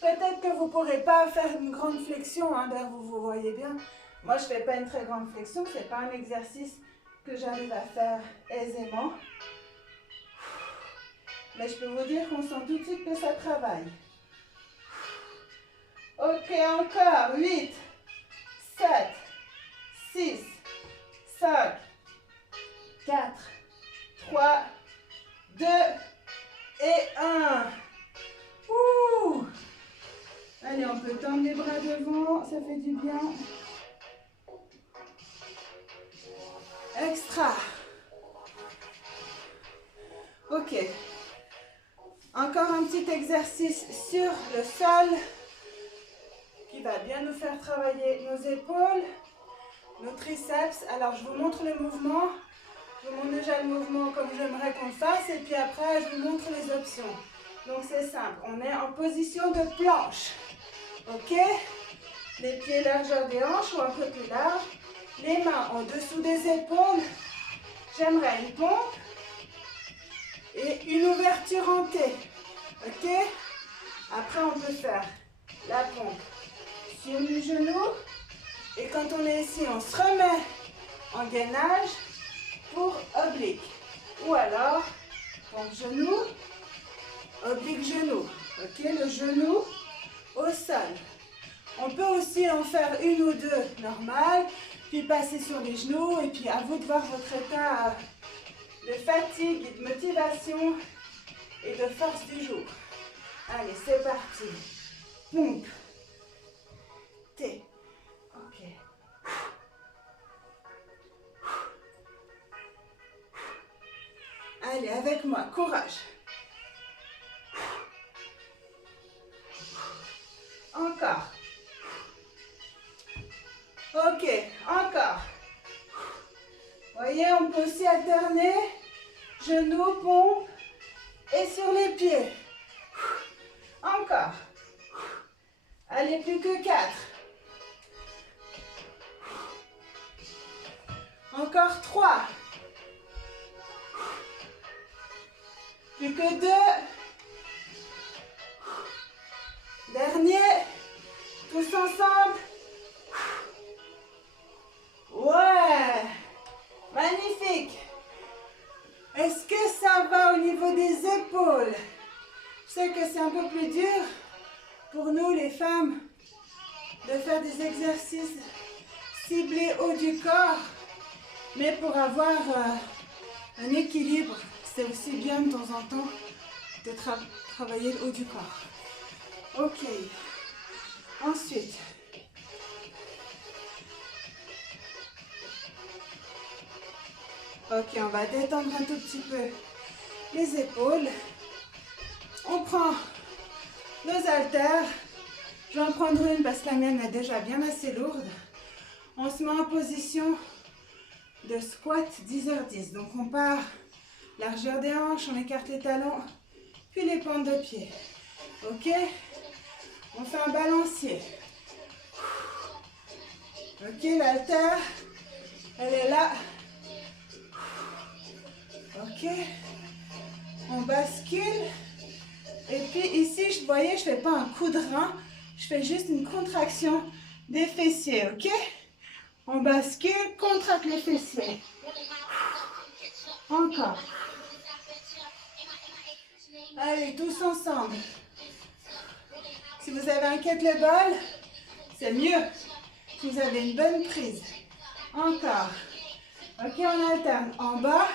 Peut-être que vous ne pourrez pas faire une grande flexion, hein, d'ailleurs vous voyez bien. Moi, je ne fais pas une très grande flexion. Ce n'est pas un exercice que j'arrive à faire aisément. Mais je peux vous dire qu'on sent tout de suite que ça travaille. Ok, encore. 8, 7, 6, 5, 4, 3, 2 et 1. Ouh! Allez, on peut tendre les bras devant, ça fait du bien. Extra. Ok. Encore un petit exercice sur le sol qui va bien nous faire travailler nos épaules, nos triceps. Alors, je vous montre le mouvement. Je vous montre déjà le mouvement comme j'aimerais qu'on le fasse. Et puis après, je vous montre les options. Donc, c'est simple. On est en position de planche. Ok? Les pieds largeur des hanches ou un peu plus large. Les mains en dessous des épaules. J'aimerais une pompe et une ouverture en T. Ok? Après, on peut faire la pompe sur le genou. Et quand on est ici, on se remet en gainage pour oblique. Ou alors, pompe genou, oblique genou. Ok? Le genou au sol. On peut aussi en faire une ou deux normales, puis passer sur les genoux, et puis à vous de voir votre état de fatigue, et de motivation et de force du jour. Allez, c'est parti. Pompe. T. Ok. Allez, avec moi, courage. Encore. Ok, encore. Voyez, on peut aussi alterner genoux, pompe et sur les pieds. Encore. Allez, plus que 4. Encore 3. Plus que 2. Dernier. Tous ensemble. Ouais. Magnifique. Est-ce que ça va au niveau des épaules? Je sais que c'est un peu plus dur pour nous les femmes de faire des exercices ciblés haut du corps. Mais pour avoir un équilibre, c'est aussi bien de temps en temps de travailler le haut du corps. Ok. Ensuite. Ok, on va détendre un tout petit peu les épaules. On prend nos haltères. Je vais en prendre une parce que la mienne est déjà bien assez lourde. On se met en position de squat 10h10. Donc on part largeur des hanches, on écarte les talons, puis les pointes de pied. Ok? On fait un balancier. Ok, l'haltère, elle est là. Ok? On bascule. Et puis ici, vous voyez, je ne fais pas un coup de rein, je fais juste une contraction des fessiers, ok? On bascule, contracte les fessiers. Encore. Allez, tous ensemble. Si vous avez un kettlebell, c'est mieux. Si vous avez une bonne prise. Encore. Ok, on alterne. En bas,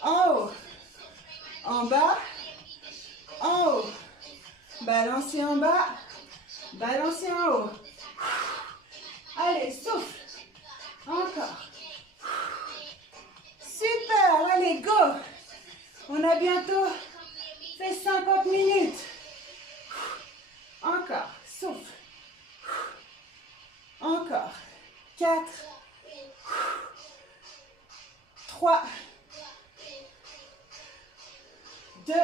en haut. En bas, en haut. Balancez en bas, balancez en haut. Allez, souffle. Encore. Super, allez, go. On a bientôt fait 50 minutes. Encore, souffle. Encore. 4, 3, 2,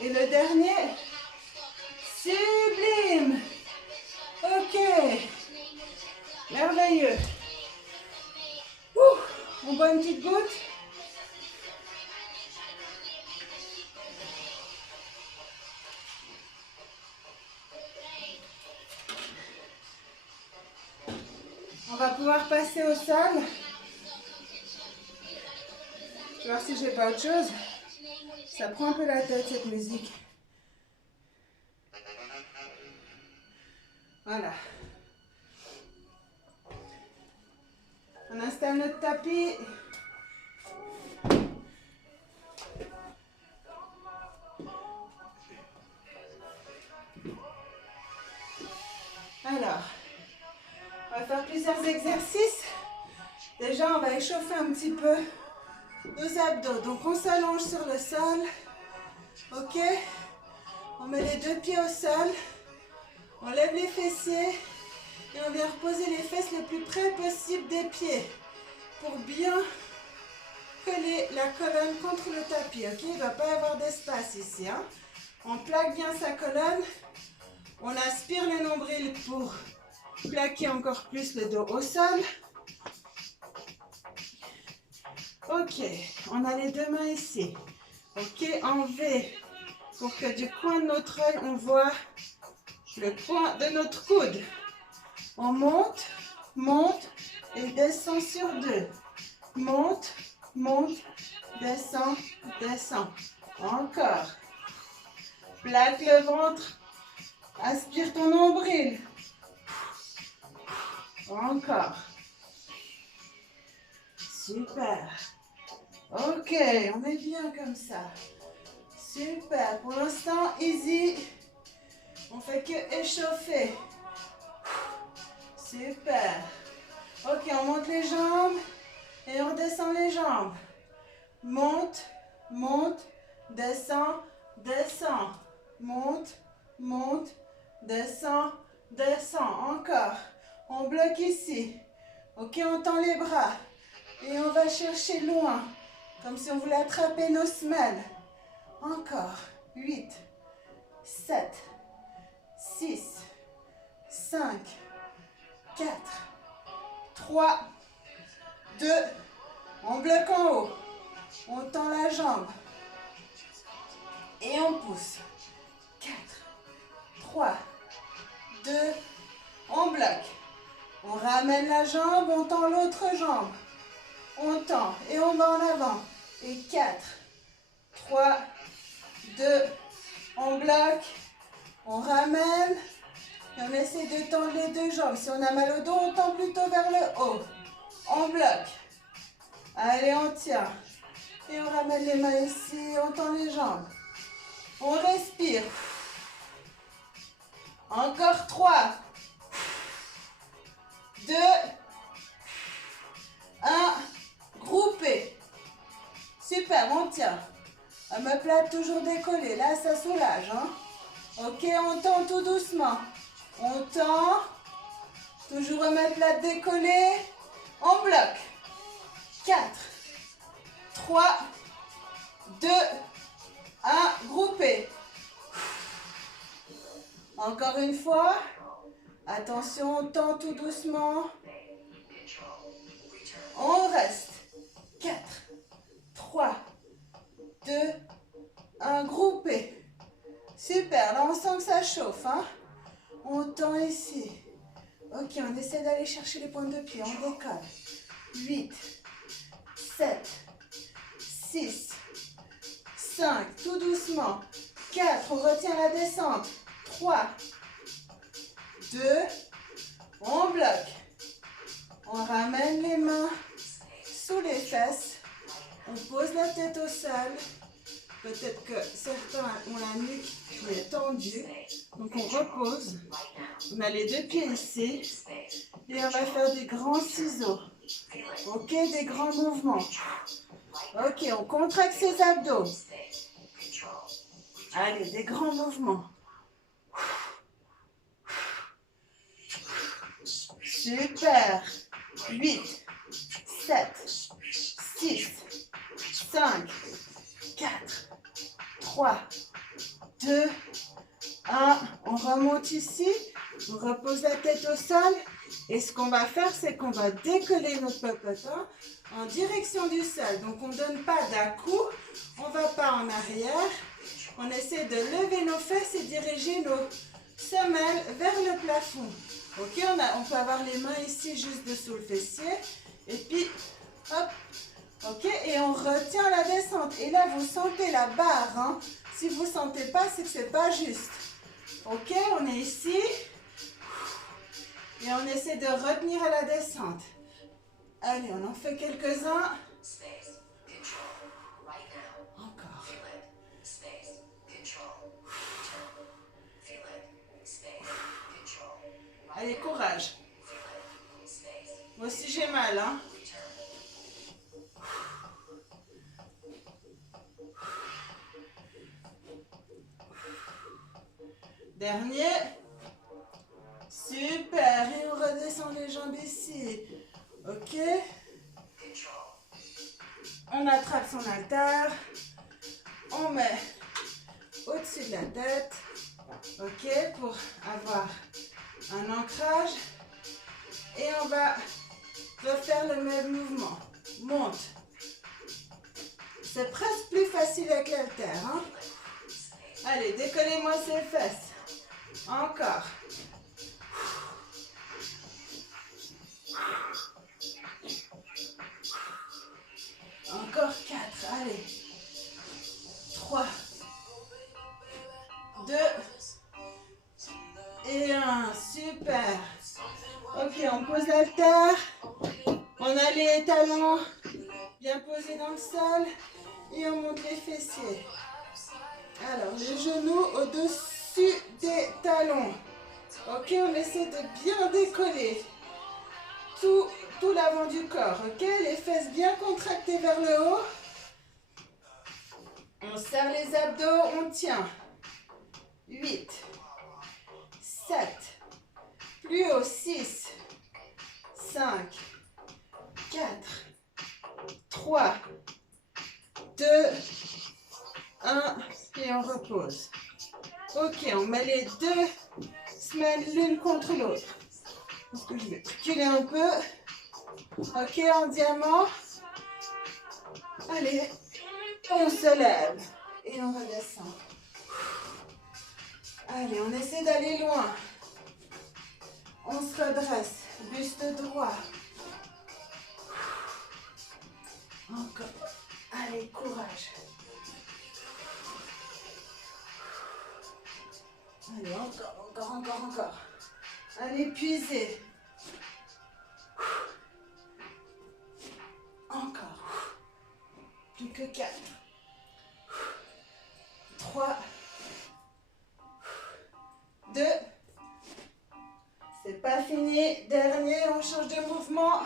et le dernier, sublime. Ok, merveilleux. On boit une petite goutte. On va pouvoir passer au sol. Je vais voir si j'ai pas autre chose. Ça prend un peu la tête cette musique. Voilà. On installe notre tapis. Alors, on va faire plusieurs exercices. Déjà, on va échauffer un petit peu nos abdos. Donc, on s'allonge sur le sol. Ok? On met les deux pieds au sol. On lève les fessiers. Et on vient reposer les fesses le plus près possible des pieds. Pour bien coller la colonne contre le tapis. Ok? Il ne doit pas y avoir d'espace ici. Hein? On plaque bien sa colonne. On aspire le nombril pour plaquer encore plus le dos au sol. Ok, on a les deux mains ici. Ok, en V, pour que du coin de notre œil, on voit le point de notre coude. On monte, monte et descend sur deux. Monte, monte, descend, descend. Encore. Plaque le ventre. Aspire ton nombril. Encore. Super. Ok, on est bien comme ça. Super. Pour l'instant, easy. On fait que échauffer. Super. Ok, on monte les jambes et on descend les jambes. Monte, monte, descend, descend. Monte, monte, descend, descend. Encore. On bloque ici. Ok, on tend les bras. Et on va chercher loin. Comme si on voulait attraper nos semelles. Encore. 8, 7, 6, 5, 4, 3, 2. On bloque en haut. On tend la jambe. Et on pousse. 4, 3, 2. On bloque. On ramène la jambe, on tend l'autre jambe. On tend et on va en avant. Et 4, 3, 2, on bloque, on ramène. Et on essaie de tendre les deux jambes. Si on a mal au dos, on tend plutôt vers le haut. On bloque. Allez, on tient. Et on ramène les mains ici, on tend les jambes. On respire. Encore 3, 2, 1. Groupé. Super, on tient. Omoplate toujours décollée. Là, ça soulage. Hein? Ok, on tend tout doucement. On tend. Toujours omoplate décollée. On bloque. 4, 3, 2, 1. Groupé. Encore une fois. Attention, on tend tout doucement. On reste. 4, 3, 2, 1. Groupé. Super. Là, on sent que ça chauffe. Hein? On tend ici. Ok, on essaie d'aller chercher les pointes de pied. On décolle. 8, 7, 6, 5. Tout doucement. 4. On retient la descente. 3, 2. On bloque. On ramène les mains sous les fesses. On pose la tête au sol. Peut-être que certains ont la nuque qui est tendue. Donc on repose. On a les deux pieds ici. Et on va faire des grands ciseaux. Ok, des grands mouvements. Ok, on contracte ses abdos. Allez, des grands mouvements. Super. 8, 7, 6, 5, 4, 3, 2, 1. On remonte ici. On repose la tête au sol. Et ce qu'on va faire, c'est qu'on va décoller notre popotin en direction du sol. Donc, on ne donne pas d'à-coup. On ne va pas en arrière. On essaie de lever nos fesses et diriger nos semelles vers le plafond. Ok, on peut avoir les mains ici juste dessous le fessier. Et puis, hop. Ok, et on retient la descente. Et là, vous sentez la barre. Hein. Si vous ne sentez pas, c'est que ce n'est pas juste. Ok, on est ici. Et on essaie de retenir à la descente. Allez, on en fait quelques-uns. Encore. Allez, courage. Moi aussi, j'ai mal, hein. Dernier. Super. Et on redescend les jambes ici. Ok. On attrape son haltère. On met au-dessus de la tête. Ok, pour avoir un ancrage. Et on va refaire le même mouvement. Monte. C'est presque plus facile avec l'haltère. Hein? Allez, décollez-moi ces fesses. Encore. Encore 4. Allez. 3. 2. Et 1. Super. Ok, on pose l'haltère. On a les talons bien posés dans le sol. Et on monte les fessiers. Alors, les genoux au-dessus des talons. Ok, on essaie de bien décoller tout l'avant du corps. Ok, les fesses bien contractées vers le haut. On serre les abdos, on tient. 8, 7, plus haut, 6, 5, 4, 3, 2, 1, et on repose. Ok, on met les deux semaines l'une contre l'autre. Parce que je vais reculer un peu. Ok, en diamant. Allez, on se lève et on redescend. Allez, on essaie d'aller loin. On se redresse, buste droit. Encore. Allez, courage. Allez, encore. Allez, puisez. Encore. Plus que 4. 3. 2. C'est pas fini. Dernier, on change de mouvement.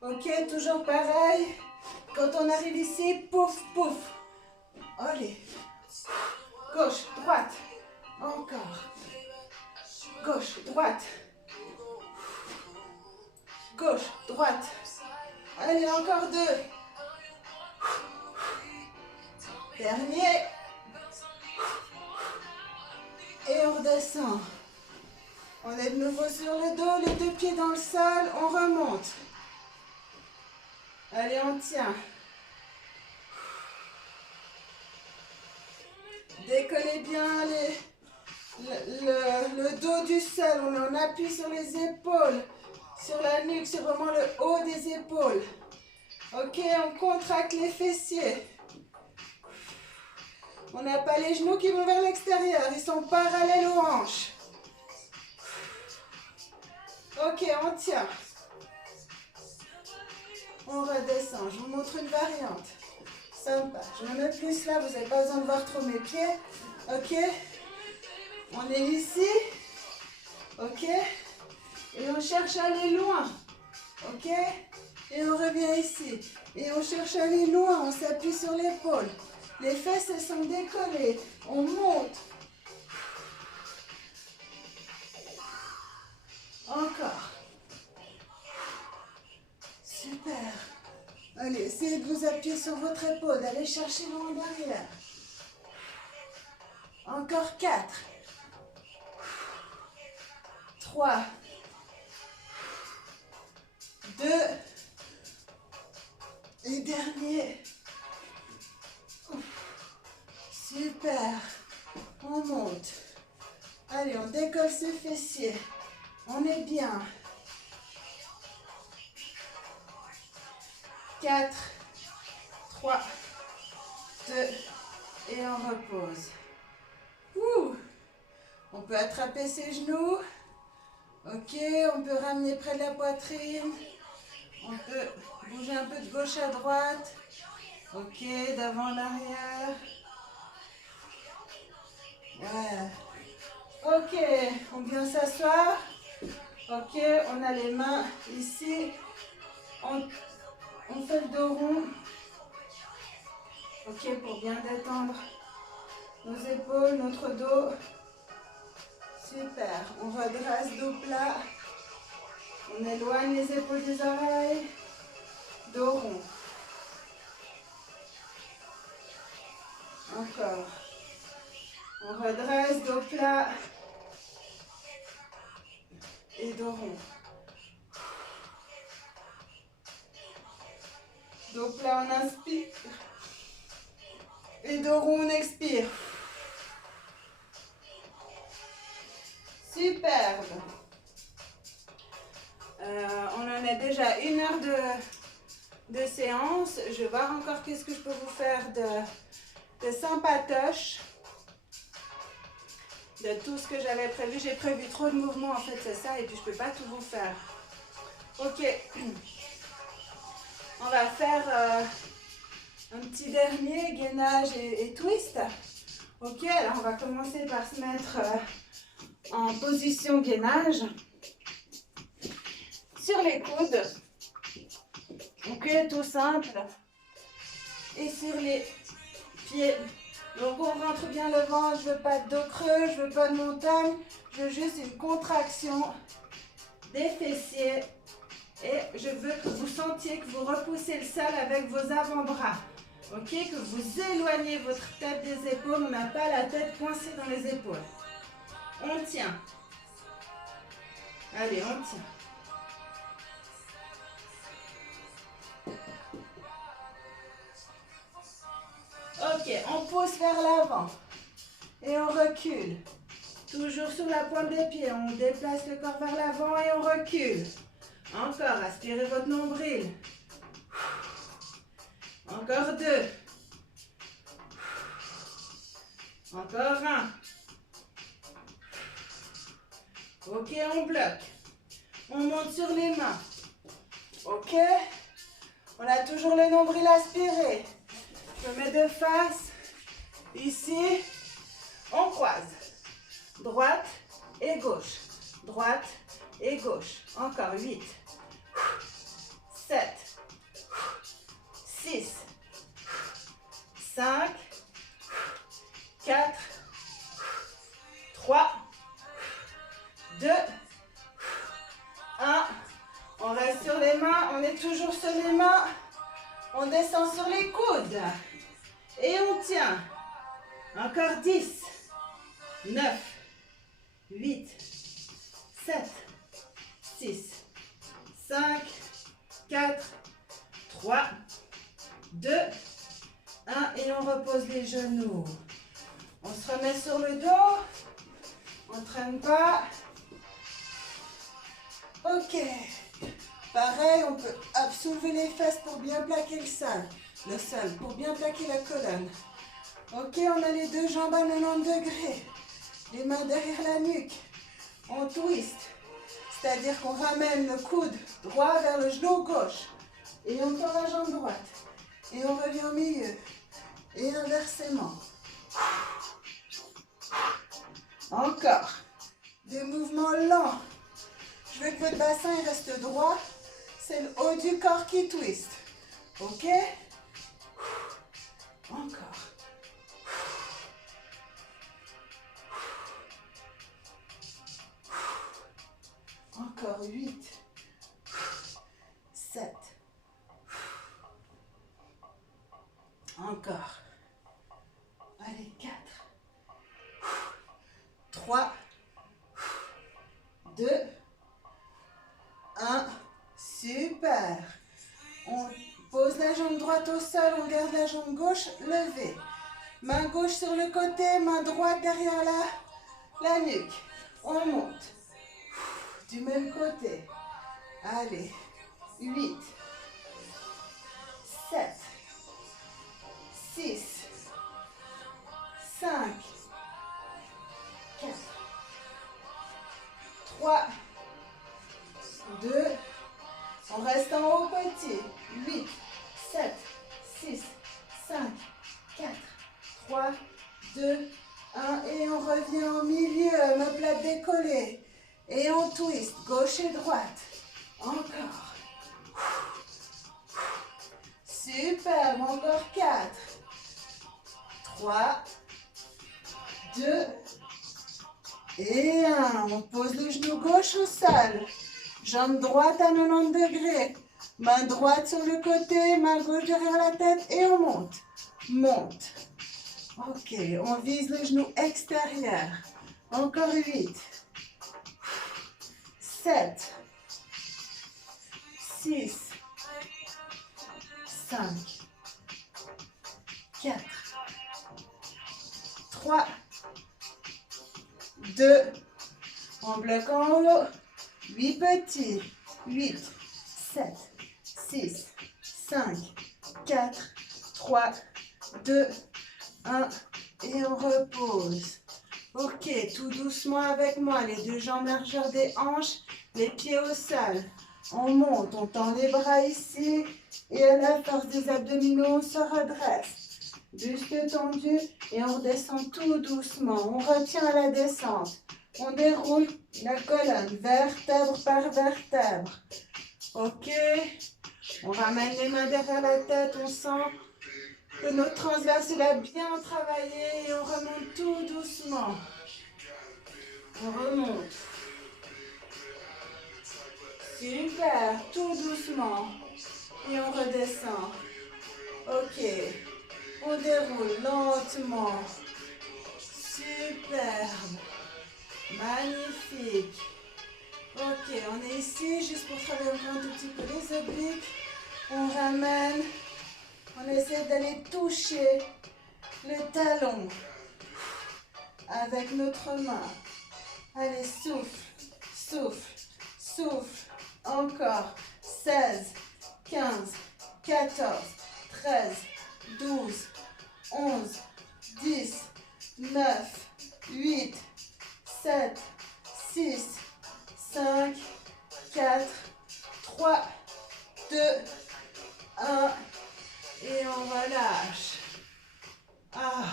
Ok, toujours pareil. Quand on arrive ici, pouf, pouf. Allez. Gauche, droite. Encore. Gauche, droite. Gauche, droite. Allez, encore 2. Dernier. Et on redescend. On est de nouveau sur le dos, les deux pieds dans le sol. On remonte. Allez, on tient. Décollez bien le dos du sol. On en appuie sur les épaules, sur la nuque, c'est vraiment le haut des épaules. Ok, on contracte les fessiers. On n'a pas les genoux qui vont vers l'extérieur, ils sont parallèles aux hanches. Ok, on tient. On redescend, je vous montre une variante. Sympa, je me mets plus là, vous n'avez pas besoin de voir trop mes pieds. Ok, on est ici. Ok, et on cherche à aller loin. Ok, et on revient ici. Et on cherche à aller loin, on s'appuie sur l'épaule. Les fesses, elles sont décollées. On monte. Encore. Super. Allez, essayez de vous appuyer sur votre épaule, d'aller chercher loin derrière. Encore 4. 3. 2. Et dernier. Super. On monte. Allez, on décolle ses fessiers. On est bien. 4, 3, 2, et on repose. Ouh. On peut attraper ses genoux. Ok, on peut ramener près de la poitrine. On peut bouger un peu de gauche à droite. Ok, d'avant à l'arrière. Ouais. Ok, on vient s'asseoir. Ok, on a les mains ici. On fait le dos rond. Ok, pour bien détendre nos épaules, notre dos. Super. On redresse dos plat. On éloigne les épaules des oreilles. Dos rond. Encore. On redresse dos plat. Et dos rond. Dos plat, on inspire. Et dos rond, on expire. Superbe. On en a déjà 1 heure de séance. Je vais voir encore qu'est-ce que je peux vous faire de sympatoche. De tout ce que j'avais prévu. J'ai prévu trop de mouvements en fait, c'est ça. Et puis je ne peux pas tout vous faire. Ok. On va faire un petit dernier, gainage et twist. Ok, alors on va commencer par se mettre en position gainage. Sur les coudes. Ok, tout simple. Et sur les pieds. Donc on rentre bien le ventre, je veux pas de dos creux, je veux pas de montagne. Je veux juste une contraction des fessiers. Et je veux que vous sentiez que vous repoussez le sol avec vos avant-bras. Ok, que vous éloignez votre tête des épaules. On n'a pas la tête coincée dans les épaules. On tient. Allez, on tient. Ok, on pousse vers l'avant. Et on recule. Toujours sur la pointe des pieds. On déplace le corps vers l'avant et on recule. Encore, aspirez votre nombril. Encore 2. Encore 1. Ok, on bloque. On monte sur les mains. Ok. On a toujours le nombril aspiré. Je me mets de face. Ici, on croise. Droite et gauche. Droite et gauche. Encore 8. 7. 6. 5. 4. 3. 2. 1. On reste sur les mains. On est toujours sur les mains. On descend sur les coudes. Et on tient. Encore 10. 9. 8. 7. 6. 5. 4. 3. 2. 1. Et on repose les genoux. On se remet sur le dos. On ne traîne pas. Ok. Pareil, on peut soulever les fesses pour bien plaquer le sol, pour bien plaquer la colonne. Ok, on a les deux jambes à 90 degrés. Les mains derrière la nuque. On twist. C'est-à-dire qu'on ramène le coude droit vers le genou gauche. Et on tend la jambe droite. Et on revient au milieu. Et inversement. Encore. Des mouvements lents. Je veux que votre bassin il reste droit. C'est le haut du corps qui twist. Ok? Encore. Encore 8. 7. Encore. Allez, 4. 3. 2. 1. Super. On pose la jambe droite au sol, on garde la jambe gauche levée. Main gauche sur le côté, main droite derrière la nuque. On monte. Du même côté. Allez. 8, 7, 6, 5, 4, 3, 2, on reste en haut petit. 8, 7, 6, 5, 4, 3, 2, 1. Et on revient au milieu, omoplate décollée. Et on twist, gauche et droite. Encore. Super, encore 4. 3, 2 et 1. On pose le genou gauche au sol. Jambe droite à 90 degrés. Main droite sur le côté, main gauche derrière la tête et on monte. Monte. Ok, on vise le genou extérieur. Encore 8, 7, 6, 5, 4, 3, 2, on bloque en haut, 8 petits, 8, 7, 6, 5, 4, 3, 2, 1, et on repose. Ok, tout doucement avec moi, les deux jambes largeur des hanches, les pieds au sol. On monte, on tend les bras ici, et à la force des abdominaux, on se redresse. Buste tendu, et on redescend tout doucement. On retient à la descente. On déroule la colonne, vertèbre par vertèbre. Ok, on ramène les mains derrière la tête, on sent que notre transverse il a bien travaillé, et on remonte tout doucement. On remonte. Super, tout doucement. Et on redescend. Ok. On déroule lentement. Superbe. Magnifique. Ok, on est ici juste pour travailler un tout petit peu les obliques. On ramène. On essaie d'aller toucher le talon avec notre main. Allez, souffle, souffle, souffle. Encore. 16, 15, 14, 13, 12, 11, 10, 9, 8, 7, 6, 5, 4, 3, 2, 1. Et on relâche. Ah.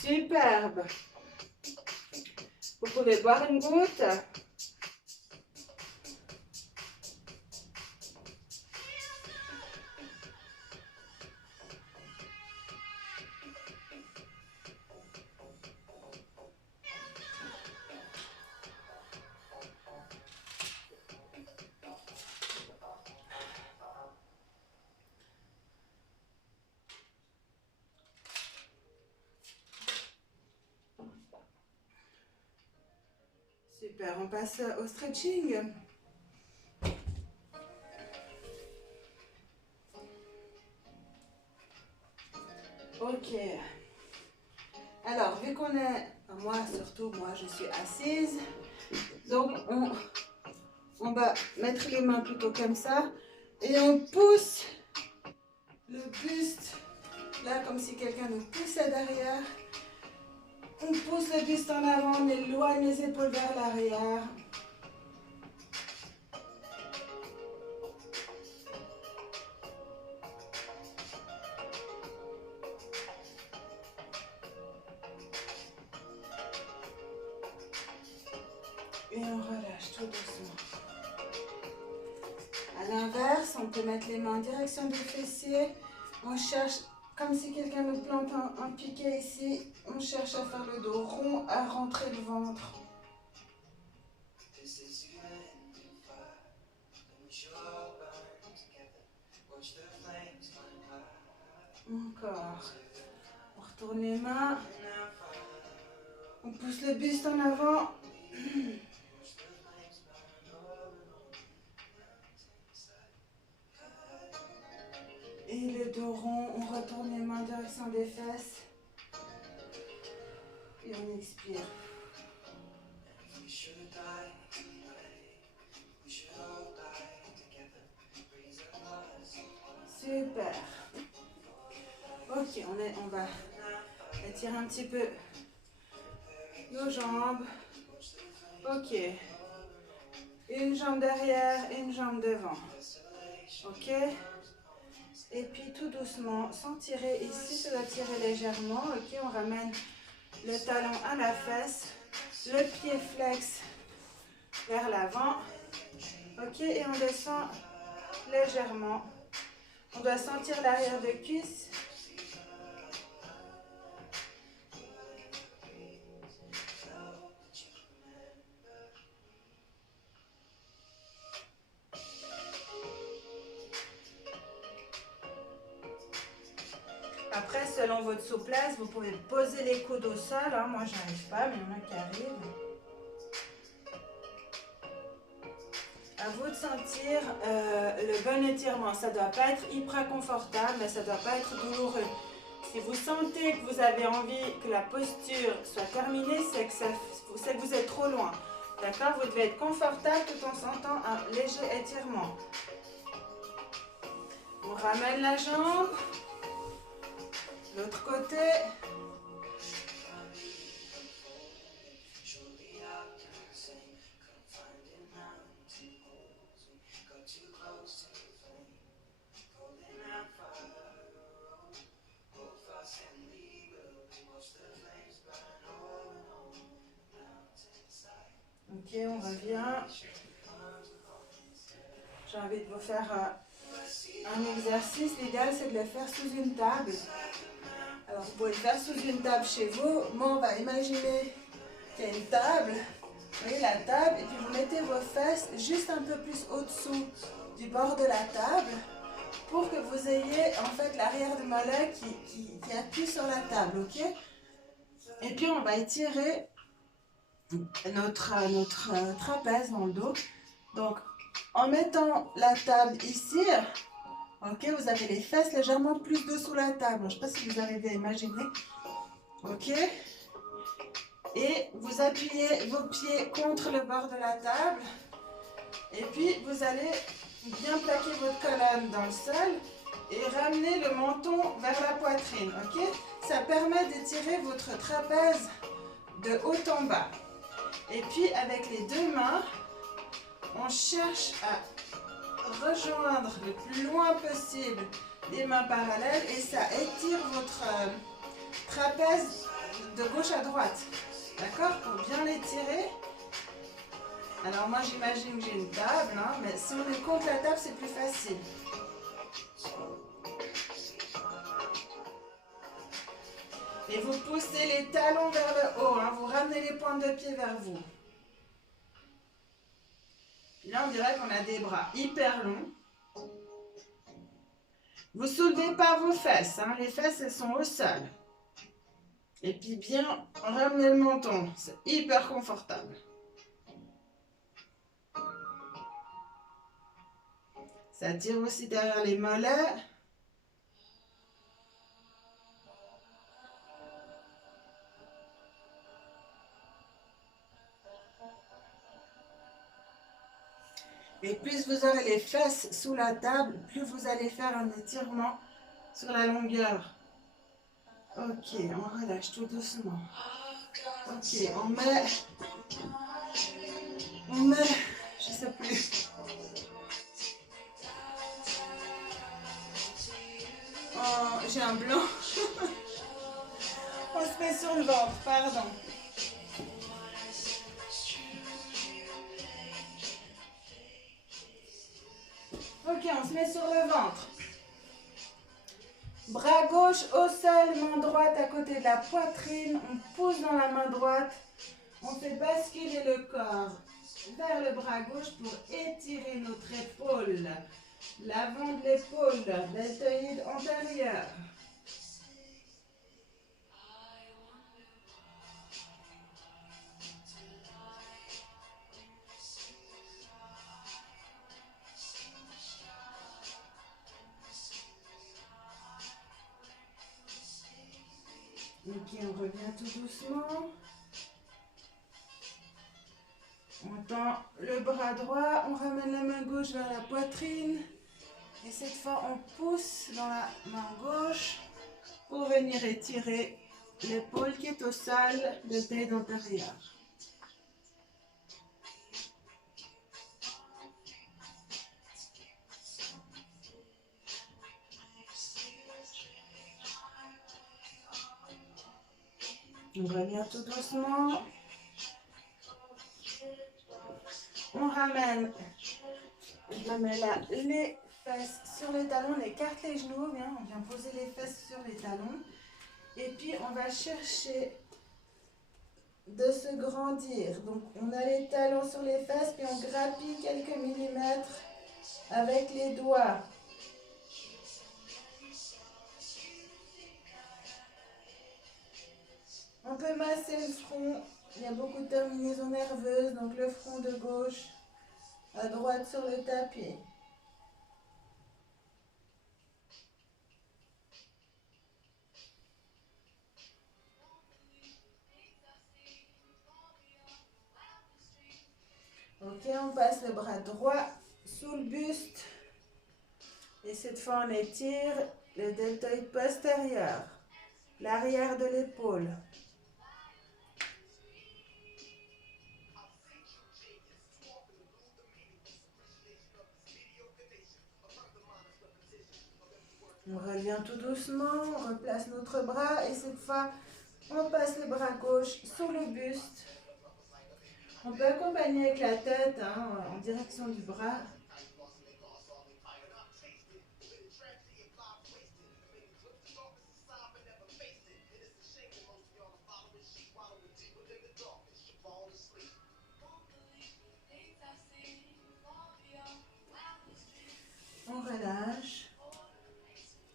Superbe. Vous pouvez boire une goutte. Super, on passe au stretching. Ok. Alors, vu qu'on est, moi surtout, moi je suis assise, donc on va mettre les mains plutôt comme ça et on pousse le buste, là comme si quelqu'un nous poussait derrière. On pousse le buste en avant, on éloigne les épaules vers l'arrière. Et on relâche tout doucement. À l'inverse, on peut mettre les mains en direction des fessiers. On cherche, comme si quelqu'un nous plante un piquet ici, on cherche à faire le dos rond, à rentrer le ventre. Encore. On retourne les mains. On pousse le buste en avant. Et le dos rond, on retourne les mains en direction des fesses. Et on expire. Super. Ok, on va étirer un petit peu nos jambes. Ok. Une jambe derrière, une jambe devant. Ok. Et puis tout doucement, sans tirer ici, ça doit tirer légèrement. Ok, on ramène le talon à la fesse, le pied flex vers l'avant. Ok, et on descend légèrement. On doit sentir l'arrière de cuisse. Après, selon votre souplesse, vous pouvez poser les coudes au sol. Hein. Moi, je n'arrive pas, mais il y en a qui arrivent. À vous de sentir le bon étirement. Ça ne doit pas être hyper confortable, mais ça ne doit pas être douloureux. Si vous sentez que vous avez envie que la posture soit terminée, c'est que vous êtes trop loin. D'accord? Vous devez être confortable tout en sentant un léger étirement. On ramène la jambe. L'autre côté. Ok, on revient. J'ai envie de vous faire un exercice. L'idéal, c'est de le faire sous une table. Alors, vous pouvez le faire sous une table chez vous. Moi, on va imaginer qu'il y a une table. Vous voyez la table, et puis vous mettez vos fesses juste un peu plus au-dessous du bord de la table pour que vous ayez en fait l'arrière du mollet qui appuie sur la table, ok? Et puis on va étirer notre trapèze dans le dos. Donc en mettant la table ici, ok, vous avez les fesses légèrement plus dessous la table. Je ne sais pas si vous arrivez à imaginer, ok? Et vous appuyez vos pieds contre le bord de la table. Et puis, vous allez bien plaquer votre colonne dans le sol et ramener le menton vers la poitrine, ok? Ça permet d'étirer votre trapèze de haut en bas. Et puis, avec les deux mains, on cherche à rejoindre le plus loin possible les mains parallèles et ça étire votre trapèze de gauche à droite. D'accord? Pour bien l'étirer. Alors moi j'imagine que j'ai une table, hein, mais si on est contre la table, c'est plus facile. Et vous poussez les talons vers le haut, hein, vous ramenez les pointes de pied vers vous. Puis là on dirait qu'on a des bras hyper longs. Vous soulevez pas vos fesses, hein, les fesses elles sont au sol. Et puis bien ramener le menton, c'est hyper confortable. Ça tire aussi derrière les mollets. Et plus vous aurez les fesses sous la table, plus vous allez faire un étirement sur la longueur. Ok, on relâche tout doucement. Ok, on met, je sais plus. Oh, j'ai un blanc. On se met sur le ventre, pardon. Ok, on se met sur le ventre. Bras gauche au sol, main droite à côté de la poitrine. On pousse dans la main droite. On fait basculer le corps vers le bras gauche pour étirer notre épaule. L'avant de l'épaule, deltoïde antérieur. Ok, on revient tout doucement. tend le bras droit, on ramène la main gauche vers la poitrine. Et cette fois, on pousse dans la main gauche pour venir étirer l'épaule qui est au sol, le tête antérieur. On revient tout doucement. On ramène là les fesses sur les talons, on écarte les genoux, bien, on vient poser les fesses sur les talons. Et puis on va chercher de se grandir. Donc on a les talons sur les fesses, puis on grappille quelques millimètres avec les doigts. On peut masser le front, il y a beaucoup de terminaisons nerveuses, donc le front de gauche à droite sur le tapis. Ok, on passe le bras droit sous le buste. Et cette fois, on étire le deltoïde postérieur, l'arrière de l'épaule. On revient tout doucement, on replace notre bras et cette fois, on passe le bras gauche sur le buste. On peut accompagner avec la tête en direction du bras. On relâche.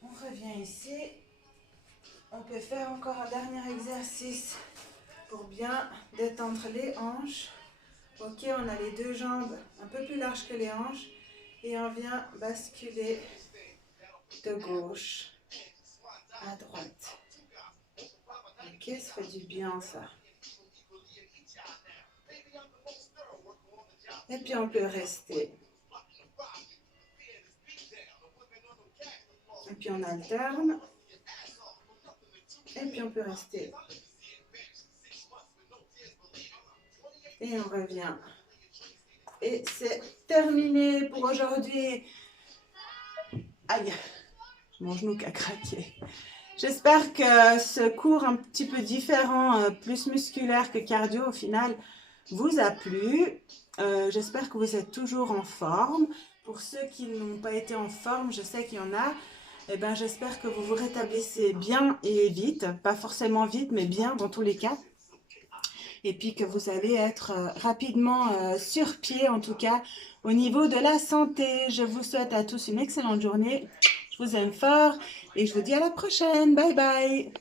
On revient ici. On peut faire encore un dernier exercice pour bien détendre les hanches. Ok, on a les deux jambes un peu plus larges que les hanches et on vient basculer de gauche à droite. Ok, ça fait du bien ça. Et puis on peut rester. Et puis on alterne. Et puis on peut rester. Et on revient. Et c'est terminé pour aujourd'hui. Aïe, mon genou qui a craqué. J'espère que ce cours un petit peu différent, plus musculaire que cardio au final, vous a plu. J'espère que vous êtes toujours en forme. Pour ceux qui n'ont pas été en forme, je sais qu'il y en a. Eh ben, j'espère que vous vous rétablissez bien et vite. Pas forcément vite, mais bien dans tous les cas. Et puis que vous allez être rapidement sur pied, en tout cas, au niveau de la santé. Je vous souhaite à tous une excellente journée. Je vous aime fort et je vous dis à la prochaine. Bye bye.